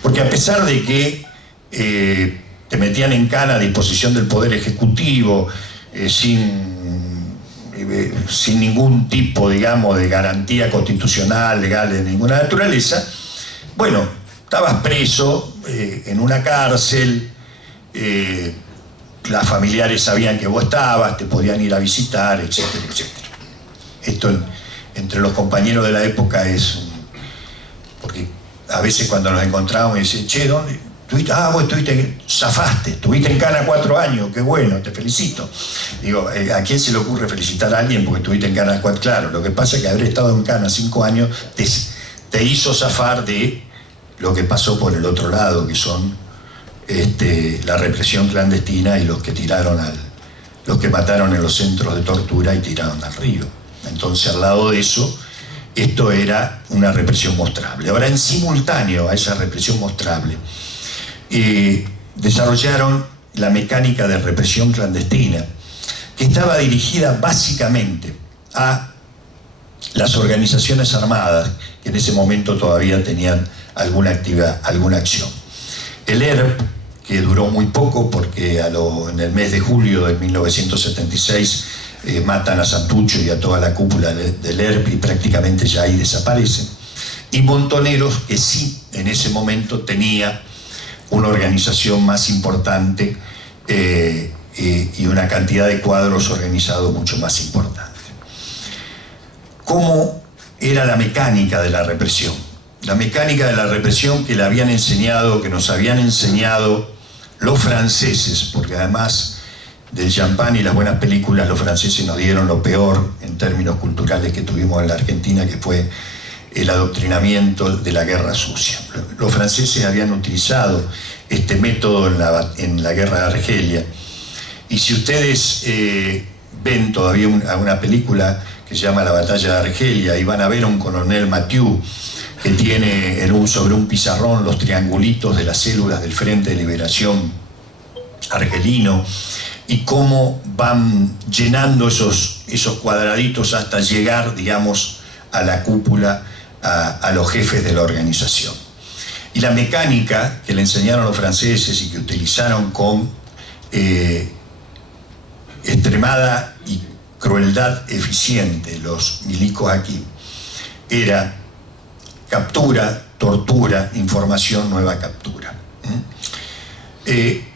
Porque a pesar de que te metían en cana a disposición del Poder Ejecutivo, sin ningún tipo, digamos, de garantía constitucional, legal, de ninguna naturaleza, bueno, estabas preso en una cárcel, las familiares sabían que vos estabas, te podían ir a visitar, etcétera, etcétera. Esto entre los compañeros de la época porque a veces cuando nos encontramos dicen, che, ¿dónde estuviste? Ah, vos zafaste, estuviste en cana 4 años, qué bueno, te felicito. Digo, ¿a quién se le ocurre felicitar a alguien porque estuviste en cana 4? Claro, lo que pasa es que haber estado en cana 5 años te hizo zafar de lo que pasó por el otro lado, que son la represión clandestina y los que mataron en los centros de tortura y tiraron al río. Entonces, al lado de eso, esto era una represión mostrable. Ahora, en simultáneo a esa represión mostrable, desarrollaron la mecánica de represión clandestina, que estaba dirigida básicamente a las organizaciones armadas, que en ese momento todavía tenían alguna actividad, alguna acción. El ERP, que duró muy poco porque en el mes de julio de 1976 matan a Santucho y a toda la cúpula del ERP y prácticamente ya ahí desaparecen. Y Montoneros, que sí en ese momento tenía una organización más importante y una cantidad de cuadros organizados mucho más importante. ¿Cómo era la mecánica de la represión? La mecánica de la represión que nos habían enseñado los franceses, porque además del champán y las buenas películas, los franceses nos dieron lo peor en términos culturales que tuvimos en la Argentina, que fue el adoctrinamiento de la guerra sucia. Los franceses habían utilizado este método en la guerra de Argelia. Y si ustedes ven todavía una película que se llama La batalla de Argelia, y van a ver a un coronel Mathieu que tiene sobre un pizarrón los triangulitos de las células del Frente de Liberación argelino, y cómo van llenando esos cuadraditos hasta llegar, digamos, a la cúpula, a los jefes de la organización. Y la mecánica que le enseñaron los franceses y que utilizaron con extremada y crueldad eficiente los milicos aquí, era captura, tortura, información, nueva captura.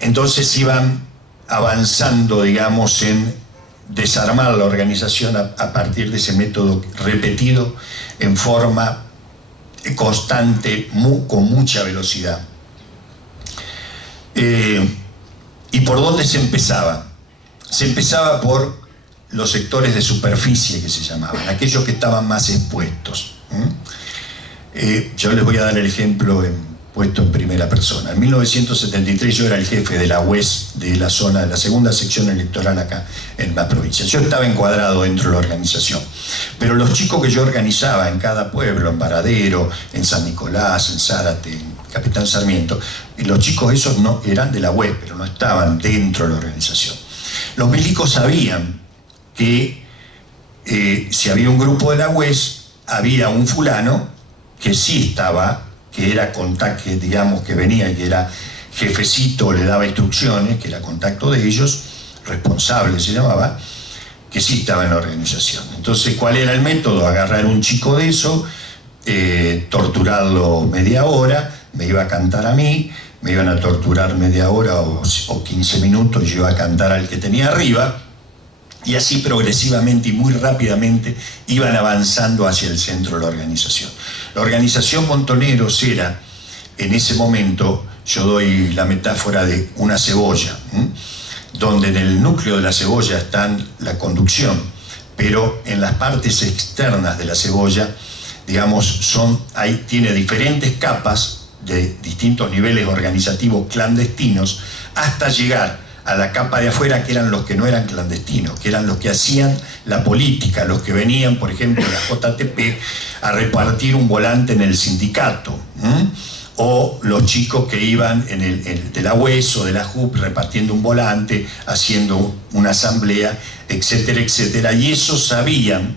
Entonces iban avanzando, digamos, en desarmar la organización a partir de ese método repetido en forma constante, con mucha velocidad. ¿Y por dónde se empezaba? Se empezaba por los sectores de superficie, que se llamaban, aquellos que estaban más expuestos. Yo les voy a dar el ejemplo puesto en primera persona. En 1973 yo era el jefe de la UES de la zona de la segunda sección electoral acá en la provincia. Yo estaba encuadrado dentro de la organización, pero los chicos que yo organizaba en cada pueblo, en Varadero, en San Nicolás, en Zárate, en Capitán Sarmiento, y los chicos esos no eran de la UES, pero no estaban dentro de la organización. Los milicos sabían que si había un grupo de la UES, había un fulano que sí estaba, que era contacto, digamos, que venía y que era jefecito, le daba instrucciones, que era contacto de ellos, responsable se llamaba, que sí estaba en la organización. Entonces, ¿cuál era el método? Agarrar un chico de eso, torturarlo media hora, me iba a cantar a mí, me iban a torturar media hora o 15 minutos, yo iba a cantar al que tenía arriba, y así progresivamente y muy rápidamente iban avanzando hacia el centro de la organización. La organización Montoneros era, en ese momento, yo doy la metáfora de una cebolla, donde en el núcleo de la cebolla está la conducción, pero en las partes externas de la cebolla, digamos, tiene diferentes capas de distintos niveles organizativos clandestinos, hasta llegar a la capa de afuera, que eran los que no eran clandestinos, que eran los que hacían la política, los que venían, por ejemplo, de la JTP a repartir un volante en el sindicato, o los chicos que iban de la UES o de la JUP repartiendo un volante, haciendo una asamblea, etcétera, etcétera. Y eso sabían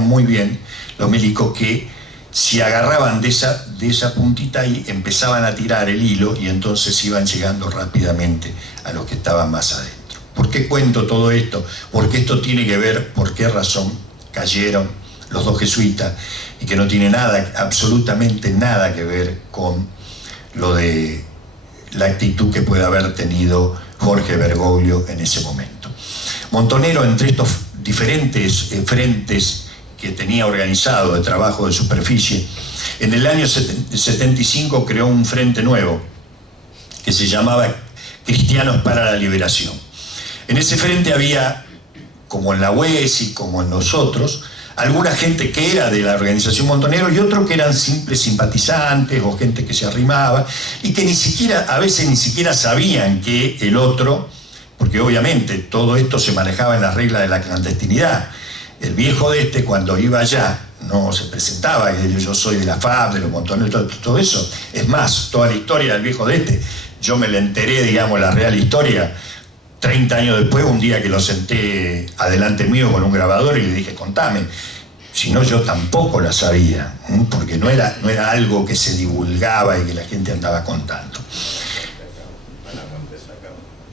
muy bien los milicos, que si agarraban de esa puntita ahí, empezaban a tirar el hilo y entonces iban llegando rápidamente a los que estaban más adentro. ¿Por qué cuento todo esto? Porque esto tiene que ver por qué razón cayeron los dos jesuitas, y que no tiene nada, absolutamente nada que ver con lo de la actitud que puede haber tenido Jorge Bergoglio en ese momento. Montonero, entre estos diferentes frentes que tenía organizado de trabajo de superficie, en el año 75 creó un frente nuevo que se llamaba Cristianos para la Liberación. En ese frente había, como en la UES y como en nosotros, alguna gente que era de la organización Montoneros y otros que eran simples simpatizantes o gente que se arrimaba y que ni siquiera, a veces ni siquiera sabían que el otro, porque obviamente todo esto se manejaba en las reglas de la clandestinidad. El viejo de este, cuando iba allá, no se presentaba, yo soy de la FAB, de los Montoneros, todo eso. Es más, toda la historia del viejo de este, yo me la enteré, digamos, la real historia, 30 años después, un día que lo senté adelante mío con un grabador y le dije, contame. Si no, yo tampoco la sabía, porque no era algo que se divulgaba y que la gente andaba contando.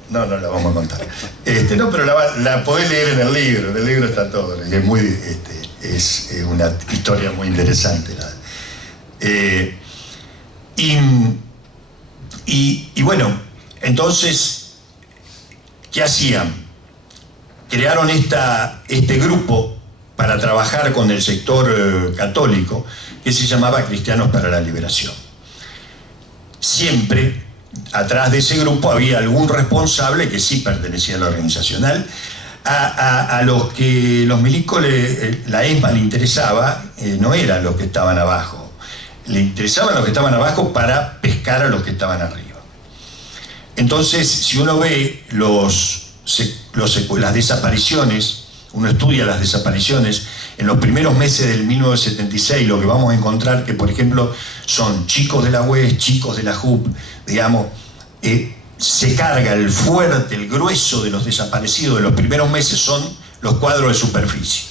No la vamos a contar. No, pero la podés leer en el libro está todo. Es muy, es una historia muy interesante. Y bueno, entonces, ¿qué hacían? Crearon este grupo para trabajar con el sector católico que se llamaba Cristianos para la Liberación. Siempre atrás de ese grupo había algún responsable que sí pertenecía a la organizacional. A los que los milicos, la ESMA le interesaba, no eran los que estaban abajo, le interesaban los que estaban abajo para pescar a los que estaban arriba. Entonces, si uno ve las desapariciones, uno estudia las desapariciones, en los primeros meses del 1976 lo que vamos a encontrar que, por ejemplo, son chicos de la UES, chicos de la JUP, digamos, se carga el fuerte, el grueso de los desaparecidos de los primeros meses son los cuadros de superficie.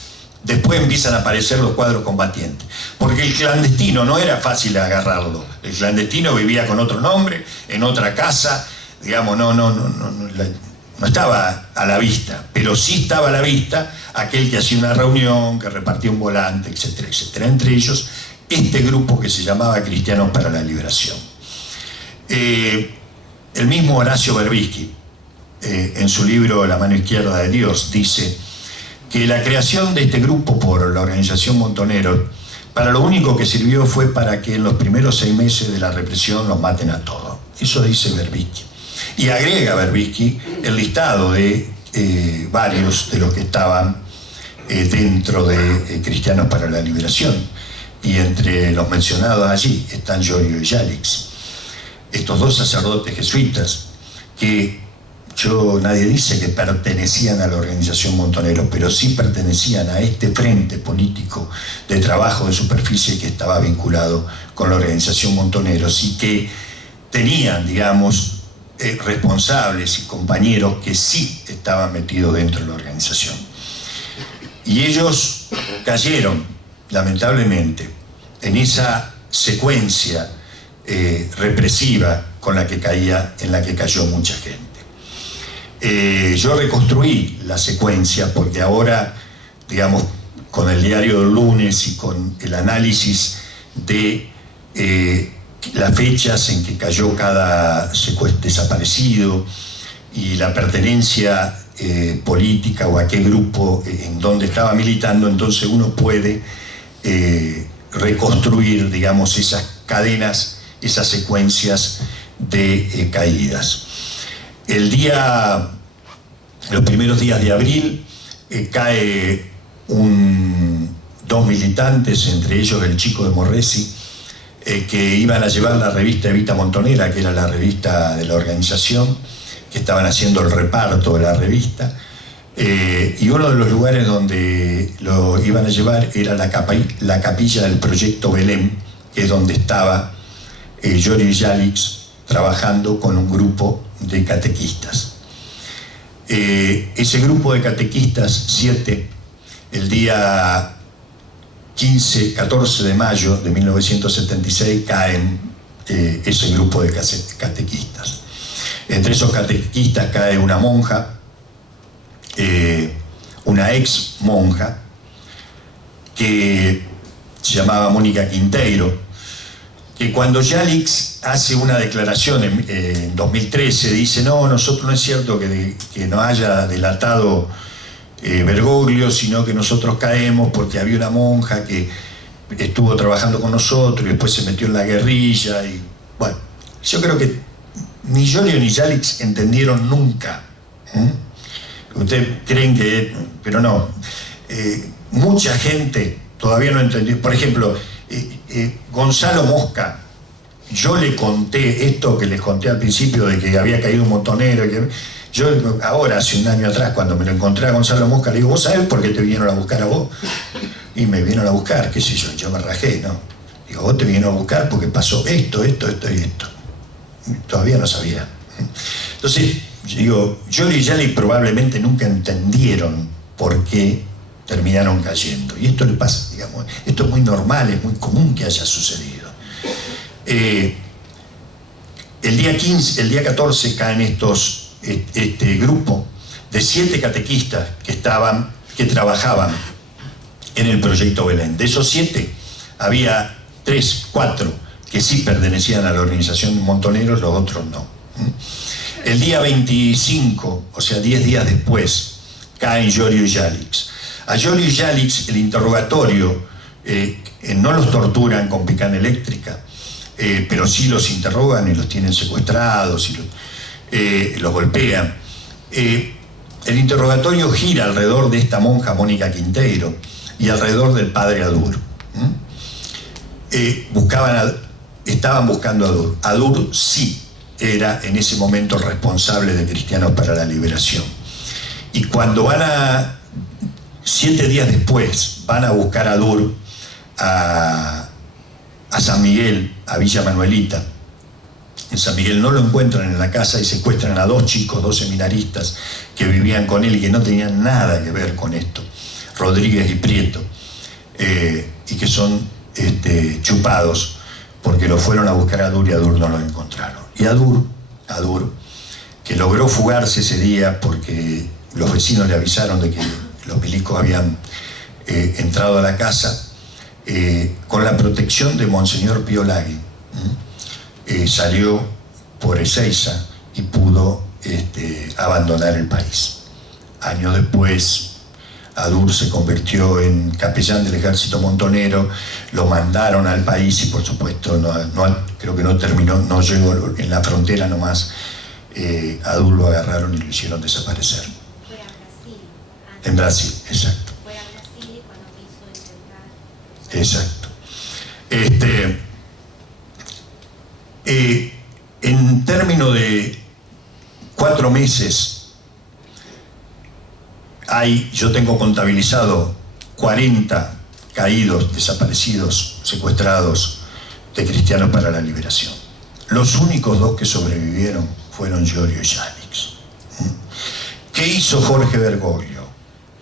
Después empiezan a aparecer los cuadros combatientes, porque el clandestino no era fácil agarrarlo. El clandestino vivía con otro nombre, en otra casa, digamos, no estaba a la vista, pero sí estaba a la vista aquel que hacía una reunión, que repartía un volante, etcétera, etcétera. Entre ellos, este grupo que se llamaba Cristianos para la Liberación. El mismo Horacio Berbisky, en su libro La mano izquierda de Dios, dice que la creación de este grupo por la organización Montoneros, para lo único que sirvió fue para que en los primeros 6 meses de la represión los maten a todos. Eso dice Berbisky. Y agrega Berbisky el listado de varios de los que estaban dentro de Cristianos para la Liberación. Y entre los mencionados allí están Giorgio y Yalix. Estos 2 sacerdotes jesuitas que nadie dice que pertenecían a la organización Montoneros, pero sí pertenecían a este frente político de trabajo de superficie que estaba vinculado con la organización Montoneros y que tenían, digamos, responsables y compañeros que sí estaban metidos dentro de la organización. Y ellos cayeron, lamentablemente, en esa secuencia represiva en la que cayó mucha gente. Yo reconstruí la secuencia porque ahora, digamos, con el diario del lunes y con el análisis de las fechas en que cayó cada desaparecido y la pertenencia política o a qué grupo en donde estaba militando, entonces uno puede reconstruir, digamos, esas cadenas, esas secuencias de caídas. Los primeros días de abril cae 2 militantes, entre ellos el chico de Morresi, que iban a llevar la revista Evita Montonera, que era la revista de la organización, que estaban haciendo el reparto de la revista, y uno de los lugares donde lo iban a llevar era la capilla del Proyecto Belén, que es donde estaba Giorgio Yalix trabajando con un grupo de catequistas. Ese grupo de catequistas, 7, el día 14 de mayo de 1976 caen ese grupo de catequistas. Entre esos catequistas cae una monja, una ex monja, que se llamaba Mónica Quinteiro, que cuando Yalix hace una declaración en 2013, dice, no es cierto que nos haya delatado Bergoglio, sino que nosotros caemos porque había una monja que estuvo trabajando con nosotros y después se metió en la guerrilla. Y bueno, yo creo que ni Giorgio ni Yalix entendieron nunca. Ustedes creen que, pero no. mucha gente todavía no entendió. Por ejemplo, Gonzalo Mosca, yo le conté esto que les conté al principio de que había caído un montonero. Yo ahora, hace un año atrás, cuando me lo encontré a Gonzalo Mosca, le digo, ¿vos sabés por qué te vinieron a buscar a vos? Y me vinieron a buscar, qué sé yo me rajé, ¿no? Digo, vos te vinieron a buscar porque pasó esto y esto. Todavía no sabía. Entonces, digo, Giorgio y Yali probablemente nunca entendieron por qué terminaron cayendo. Y esto le pasa, digamos, esto es muy normal, es muy común que haya sucedido. El día 14 caen este grupo de 7 catequistas que trabajaban en el proyecto Belén. De esos 7 había 4 que sí pertenecían a la organización de Montoneros, los otros no. El día 25, o sea 10 días después, caen Giorgio y Yalix. A Giorgio y Yalix el interrogatorio, no los torturan con picana eléctrica, pero sí los interrogan y los tienen secuestrados y los golpean. El interrogatorio gira alrededor de esta monja Mónica Quinteiro y alrededor del padre Adur. Estaban buscando a Adur. Adur sí era en ese momento el responsable de Cristianos para la Liberación. Y cuando 7 días después, van a buscar a Adur a San Miguel, a Villa Manuelita. En San Miguel no lo encuentran en la casa y secuestran a 2 chicos, 2 seminaristas que vivían con él y que no tenían nada que ver con esto, Rodríguez y Prieto, y que son chupados porque lo fueron a buscar a Adur y Adur no lo encontraron. Y Adur, que logró fugarse ese día porque los vecinos le avisaron de que los milicos habían entrado a la casa, con la protección de Monseñor Pío Lagui, salió por Ezeiza y pudo abandonar el país. Años después, Adur se convirtió en capellán del ejército montonero, lo mandaron al país y por supuesto creo que no terminó, no llegó en la frontera nomás. Adur lo agarraron y lo hicieron desaparecer. Fue a Brasil. En Brasil, exacto. Fue a Brasil cuando quiso intentar. Exacto. En términos de 4 meses, yo tengo contabilizado 40 caídos, desaparecidos, secuestrados de Cristianos para la Liberación. Los únicos 2 que sobrevivieron fueron Giorgio y Yalix. ¿Qué hizo Jorge Bergoglio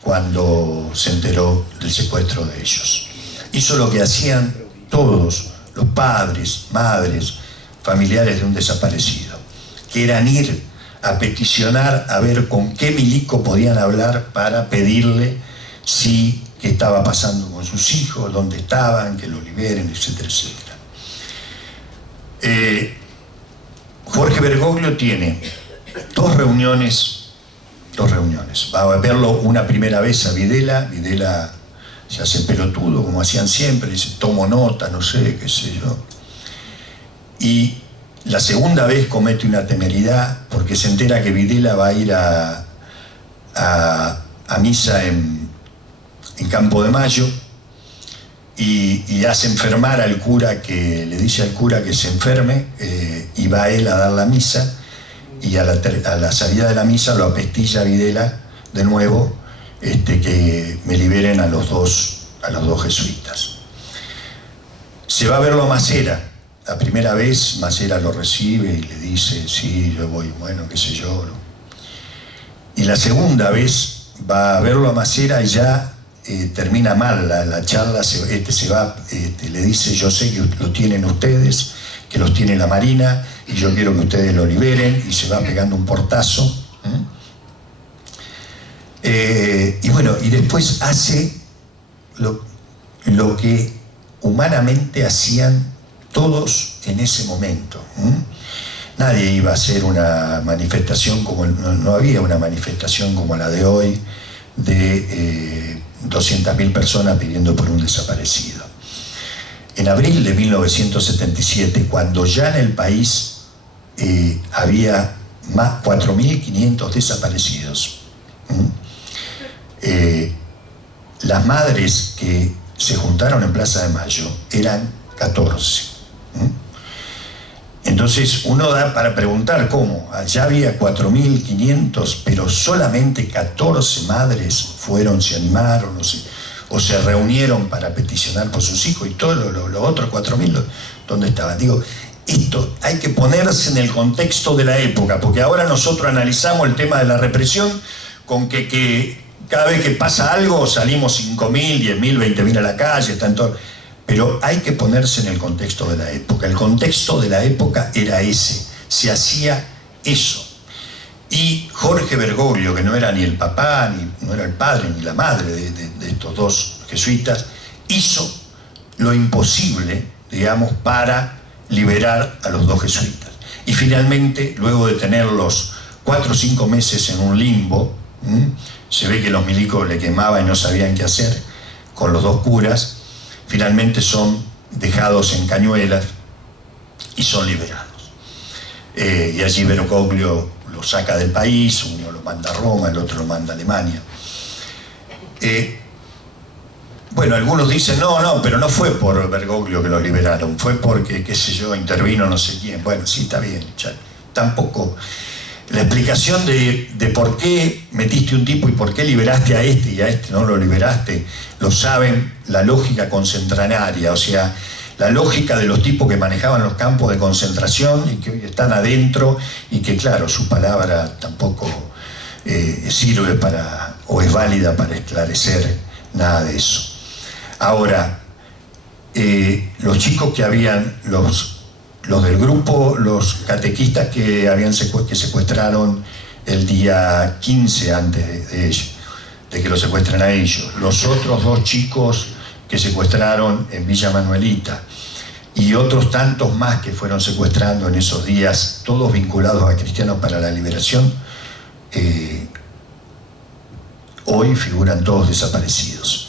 cuando se enteró del secuestro de ellos? Hizo lo que hacían todos los padres, madres, familiares de un desaparecido, que eran ir a peticionar a ver con qué milico podían hablar para pedirle qué estaba pasando con sus hijos, dónde estaban, que lo liberen, etcétera, etcétera. Jorge Bergoglio tiene 2 reuniones. Va a verlo una primera vez a Videla se hace pelotudo, como hacían siempre, dice, tomo nota, no sé, qué sé yo. Y la segunda vez comete una temeridad porque se entera que Videla va a ir a misa en Campo de Mayo y hace enfermar al cura, que le dice al cura que se enferme, y va él a dar la misa y a la salida de la misa lo apestilla a Videla de nuevo, que me liberen a los dos jesuitas. Se va a verlo a Macera. La primera vez Macera lo recibe y le dice, sí, yo voy, bueno, qué sé yo. Y la segunda vez va a verlo a Macera y ya termina mal la charla, le dice, yo sé que lo tienen ustedes, que los tiene la Marina, y yo quiero que ustedes lo liberen, y se va pegando un portazo. Y bueno, y después hace lo que humanamente hacían todos en ese momento. Nadie iba a hacer una manifestación no había una manifestación como la de hoy de 200.000 personas pidiendo por un desaparecido. En abril de 1977, cuando ya en el país había más 4.500 desaparecidos, las madres que se juntaron en Plaza de Mayo eran 14. Entonces uno da para preguntar cómo. Allá había 4.500, pero solamente 14 madres fueron, se animaron o se reunieron para peticionar por sus hijos, y todos los otros 4.000, ¿dónde estaban? Digo, esto hay que ponerse en el contexto de la época, porque ahora nosotros analizamos el tema de la represión con que cada vez que pasa algo salimos 5.000, 10.000, 20.000 a la calle, están todos. Pero hay que ponerse en el contexto de la época. El contexto de la época era ese, se hacía eso. Y Jorge Bergoglio, que no era ni el papá, no era el padre, ni la madre de estos dos jesuitas, hizo lo imposible, digamos, para liberar a los dos jesuitas. Y finalmente, luego de tenerlos 4 o 5 meses en un limbo, se ve que los milicos le quemaban y no sabían qué hacer con los dos curas, finalmente son dejados en Cañuelas y son liberados. Y allí Bergoglio lo saca del país, uno lo manda a Roma, el otro lo manda a Alemania. Bueno, algunos dicen, no, pero no fue por Bergoglio que los liberaron, fue porque, qué sé yo, intervino no sé quién. Bueno, sí, está bien, ya, tampoco. La explicación de por qué metiste un tipo y por qué liberaste a este y a este no lo liberaste, lo saben la lógica concentraria, o sea, la lógica de los tipos que manejaban los campos de concentración y que hoy están adentro y que, claro, su palabra tampoco sirve para, o es válida para esclarecer nada de eso. Ahora, los chicos que habían, los del grupo, los catequistas que secuestraron el día 15 antes de que lo secuestren a ellos, los otros 2 chicos que secuestraron en Villa Manuelita y otros tantos más que fueron secuestrando en esos días, todos vinculados a Cristianos para la Liberación, hoy figuran todos desaparecidos.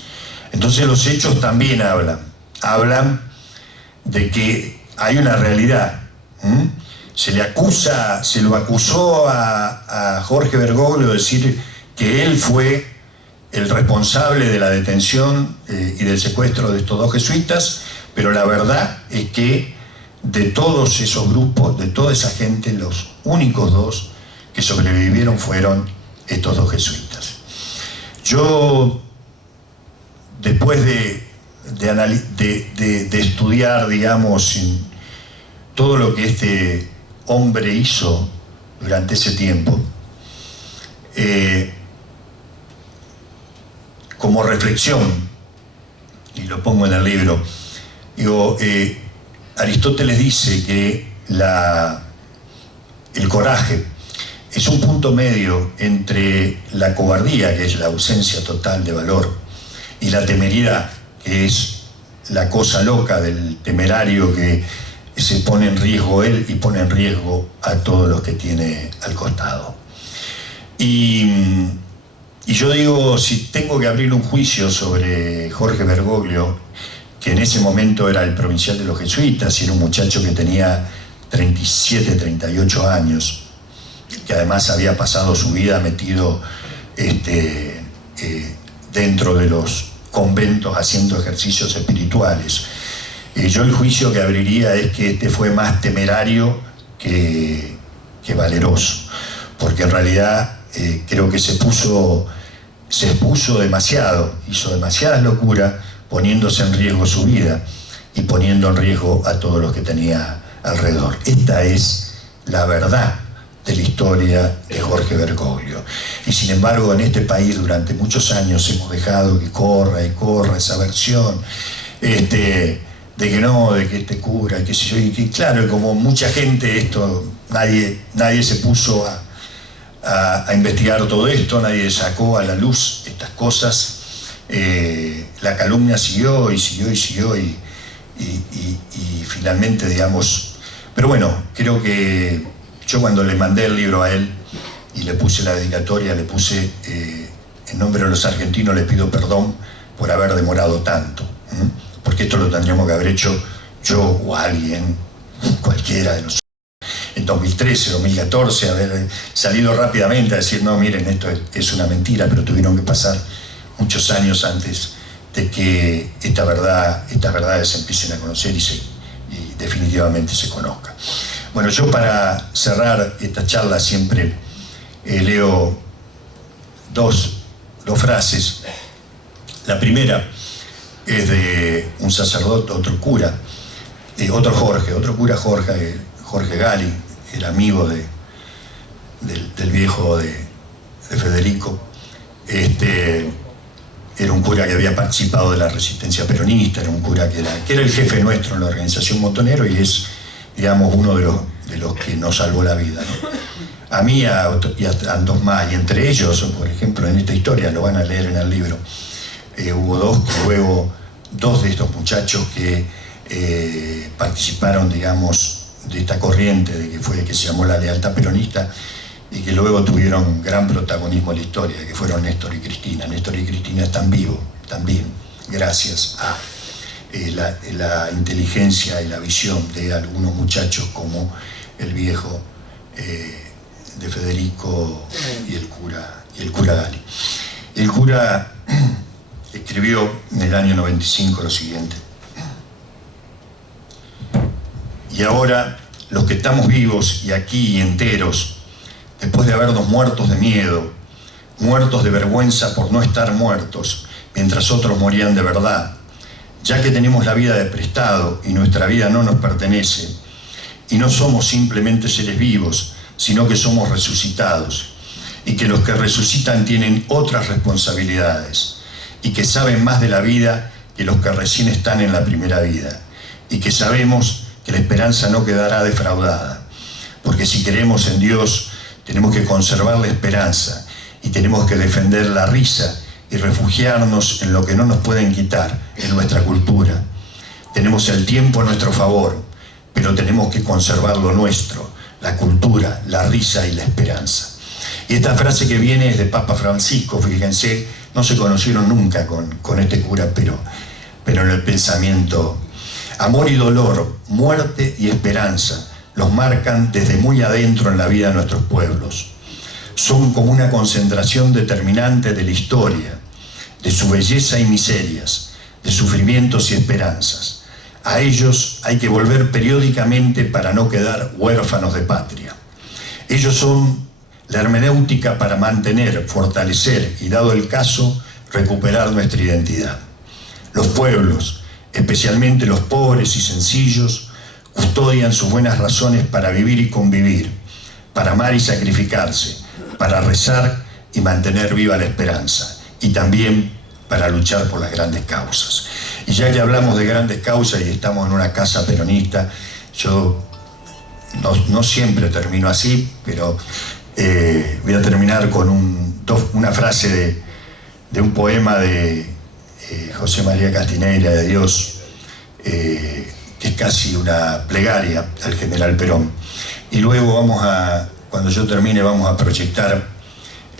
Entonces los hechos también hablan de que hay una realidad. Se lo acusó a Jorge Bergoglio de decir que él fue el responsable de la detención y del secuestro de estos 2 jesuitas, pero la verdad es que de todos esos grupos, de toda esa gente, los únicos 2 que sobrevivieron fueron estos 2 jesuitas. Yo, después de estudiar, digamos, todo lo que este hombre hizo durante ese tiempo, como reflexión, y lo pongo en el libro, digo, Aristóteles dice que el coraje es un punto medio entre la cobardía, que es la ausencia total de valor, y la temeridad, que es la cosa loca del temerario que se pone en riesgo él y pone en riesgo a todos los que tiene al costado. Y yo digo, si tengo que abrir un juicio sobre Jorge Bergoglio, que en ese momento era el provincial de los jesuitas y era un muchacho que tenía 37, 38 años, que además había pasado su vida metido dentro de los conventos haciendo ejercicios espirituales. Yo el juicio que abriría es que este fue más temerario que valeroso, porque en realidad creo que se expuso demasiado, hizo demasiadas locuras, poniéndose en riesgo su vida y poniendo en riesgo a todos los que tenía alrededor. Esta es la verdad de la historia de Jorge Bergoglio. Y sin embargo, en este país durante muchos años hemos dejado que corra y corra esa versión de que no, de que este cura, que sé yo, y que claro, como mucha gente nadie se puso a investigar todo esto, nadie sacó a la luz estas cosas, la calumnia siguió y siguió y siguió y finalmente, digamos, pero bueno, creo que yo cuando le mandé el libro a él y le puse la dedicatoria, le puse en nombre de los argentinos le pido perdón por haber demorado tanto, porque esto lo tendríamos que haber hecho yo o alguien, cualquiera de nosotros, en 2013, 2014, haber salido rápidamente a decir, no, miren, esto es una mentira, pero tuvieron que pasar muchos años antes de que estas verdades se empiecen a conocer y definitivamente se conozcan. Bueno, yo para cerrar esta charla siempre leo dos frases. La primera es de un sacerdote, otro cura, Jorge Gali, el amigo del viejo de Federico. Era un cura que había participado de la resistencia peronista, era un cura que era el jefe nuestro en la organización Montonero y es, digamos, uno de los que nos salvó la vida, ¿no? A mí y a tantos más, y entre ellos, por ejemplo, en esta historia, lo van a leer en el libro, hubo dos de estos muchachos que participaron, digamos, de esta corriente que se llamó la lealtad peronista y que luego tuvieron gran protagonismo en la historia, que fueron Néstor y Cristina. Néstor y Cristina están vivos también gracias a la inteligencia y la visión de algunos muchachos como el viejo de Federico y el cura Gali. El cura escribió en el año 95 lo siguiente: y ahora los que estamos vivos y aquí y enteros, después de habernos muertos de miedo, muertos de vergüenza por no estar muertos, mientras otros morían de verdad, ya que tenemos la vida de prestado y nuestra vida no nos pertenece, y no somos simplemente seres vivos, sino que somos resucitados, y que los que resucitan tienen otras responsabilidades, y que saben más de la vida que los que recién están en la primera vida, y que sabemos que la esperanza no quedará defraudada, porque si creemos en Dios, tenemos que conservar la esperanza y tenemos que defender la risa y refugiarnos en lo que no nos pueden quitar, en nuestra cultura. Tenemos el tiempo a nuestro favor, pero tenemos que conservar lo nuestro, la cultura, la risa y la esperanza. Y esta frase que viene es de Papa Francisco, fíjense, no se conocieron nunca con este cura, pero en el pensamiento. Amor y dolor, muerte y esperanza los marcan desde muy adentro en la vida de nuestros pueblos. Son como una concentración determinante de la historia, de su belleza y miserias, de sufrimientos y esperanzas. A ellos hay que volver periódicamente para no quedar huérfanos de patria. Ellos son la hermenéutica para mantener, fortalecer y, dado el caso, recuperar nuestra identidad. Los pueblos, especialmente los pobres y sencillos, custodian sus buenas razones para vivir y convivir, para amar y sacrificarse, para rezar y mantener viva la esperanza, y también para luchar por las grandes causas. Y ya que hablamos de grandes causas y estamos en una casa peronista, yo no siempre termino así, pero voy a terminar con una frase de un poema de José María Castineira de Dios, que es casi una plegaria al general Perón. Y luego cuando yo termine, vamos a proyectar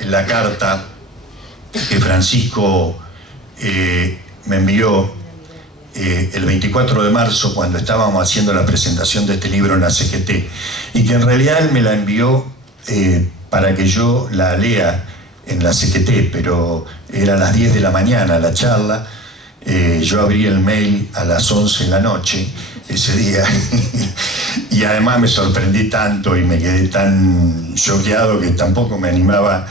la carta que Francisco me envió el 24 de marzo cuando estábamos haciendo la presentación de este libro en la CGT, y que en realidad él me la envió para que yo la lea en la CGT, pero era a las 10 de la mañana la charla. Yo abrí el mail a las 11 de la noche ese día y además me sorprendí tanto y me quedé tan choqueado que tampoco me animaba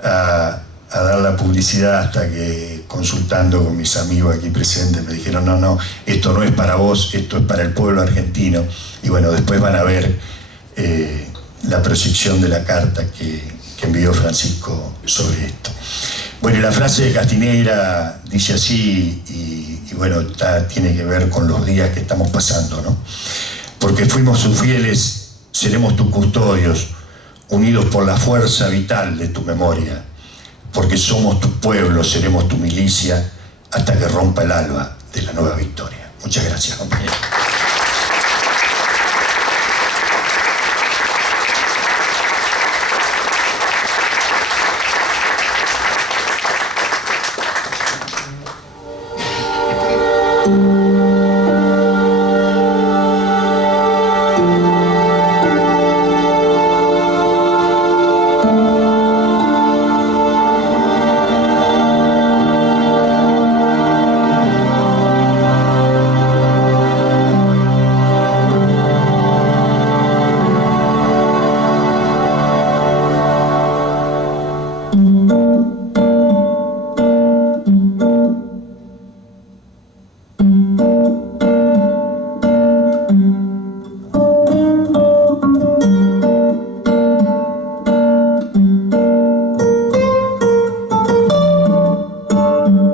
a dar la publicidad, hasta que, consultando con mis amigos aquí presentes, me dijeron no, esto no es para vos, esto es para el pueblo argentino. Y bueno, después van a ver la proyección de la carta que envió Francisco sobre esto. Bueno, la frase de Castineira dice así, y bueno, tiene que ver con los días que estamos pasando, ¿no? Porque fuimos sus fieles, seremos tus custodios, unidos por la fuerza vital de tu memoria. Porque somos tu pueblo, seremos tu milicia, hasta que rompa el alba de la nueva victoria. Muchas gracias, compañeros.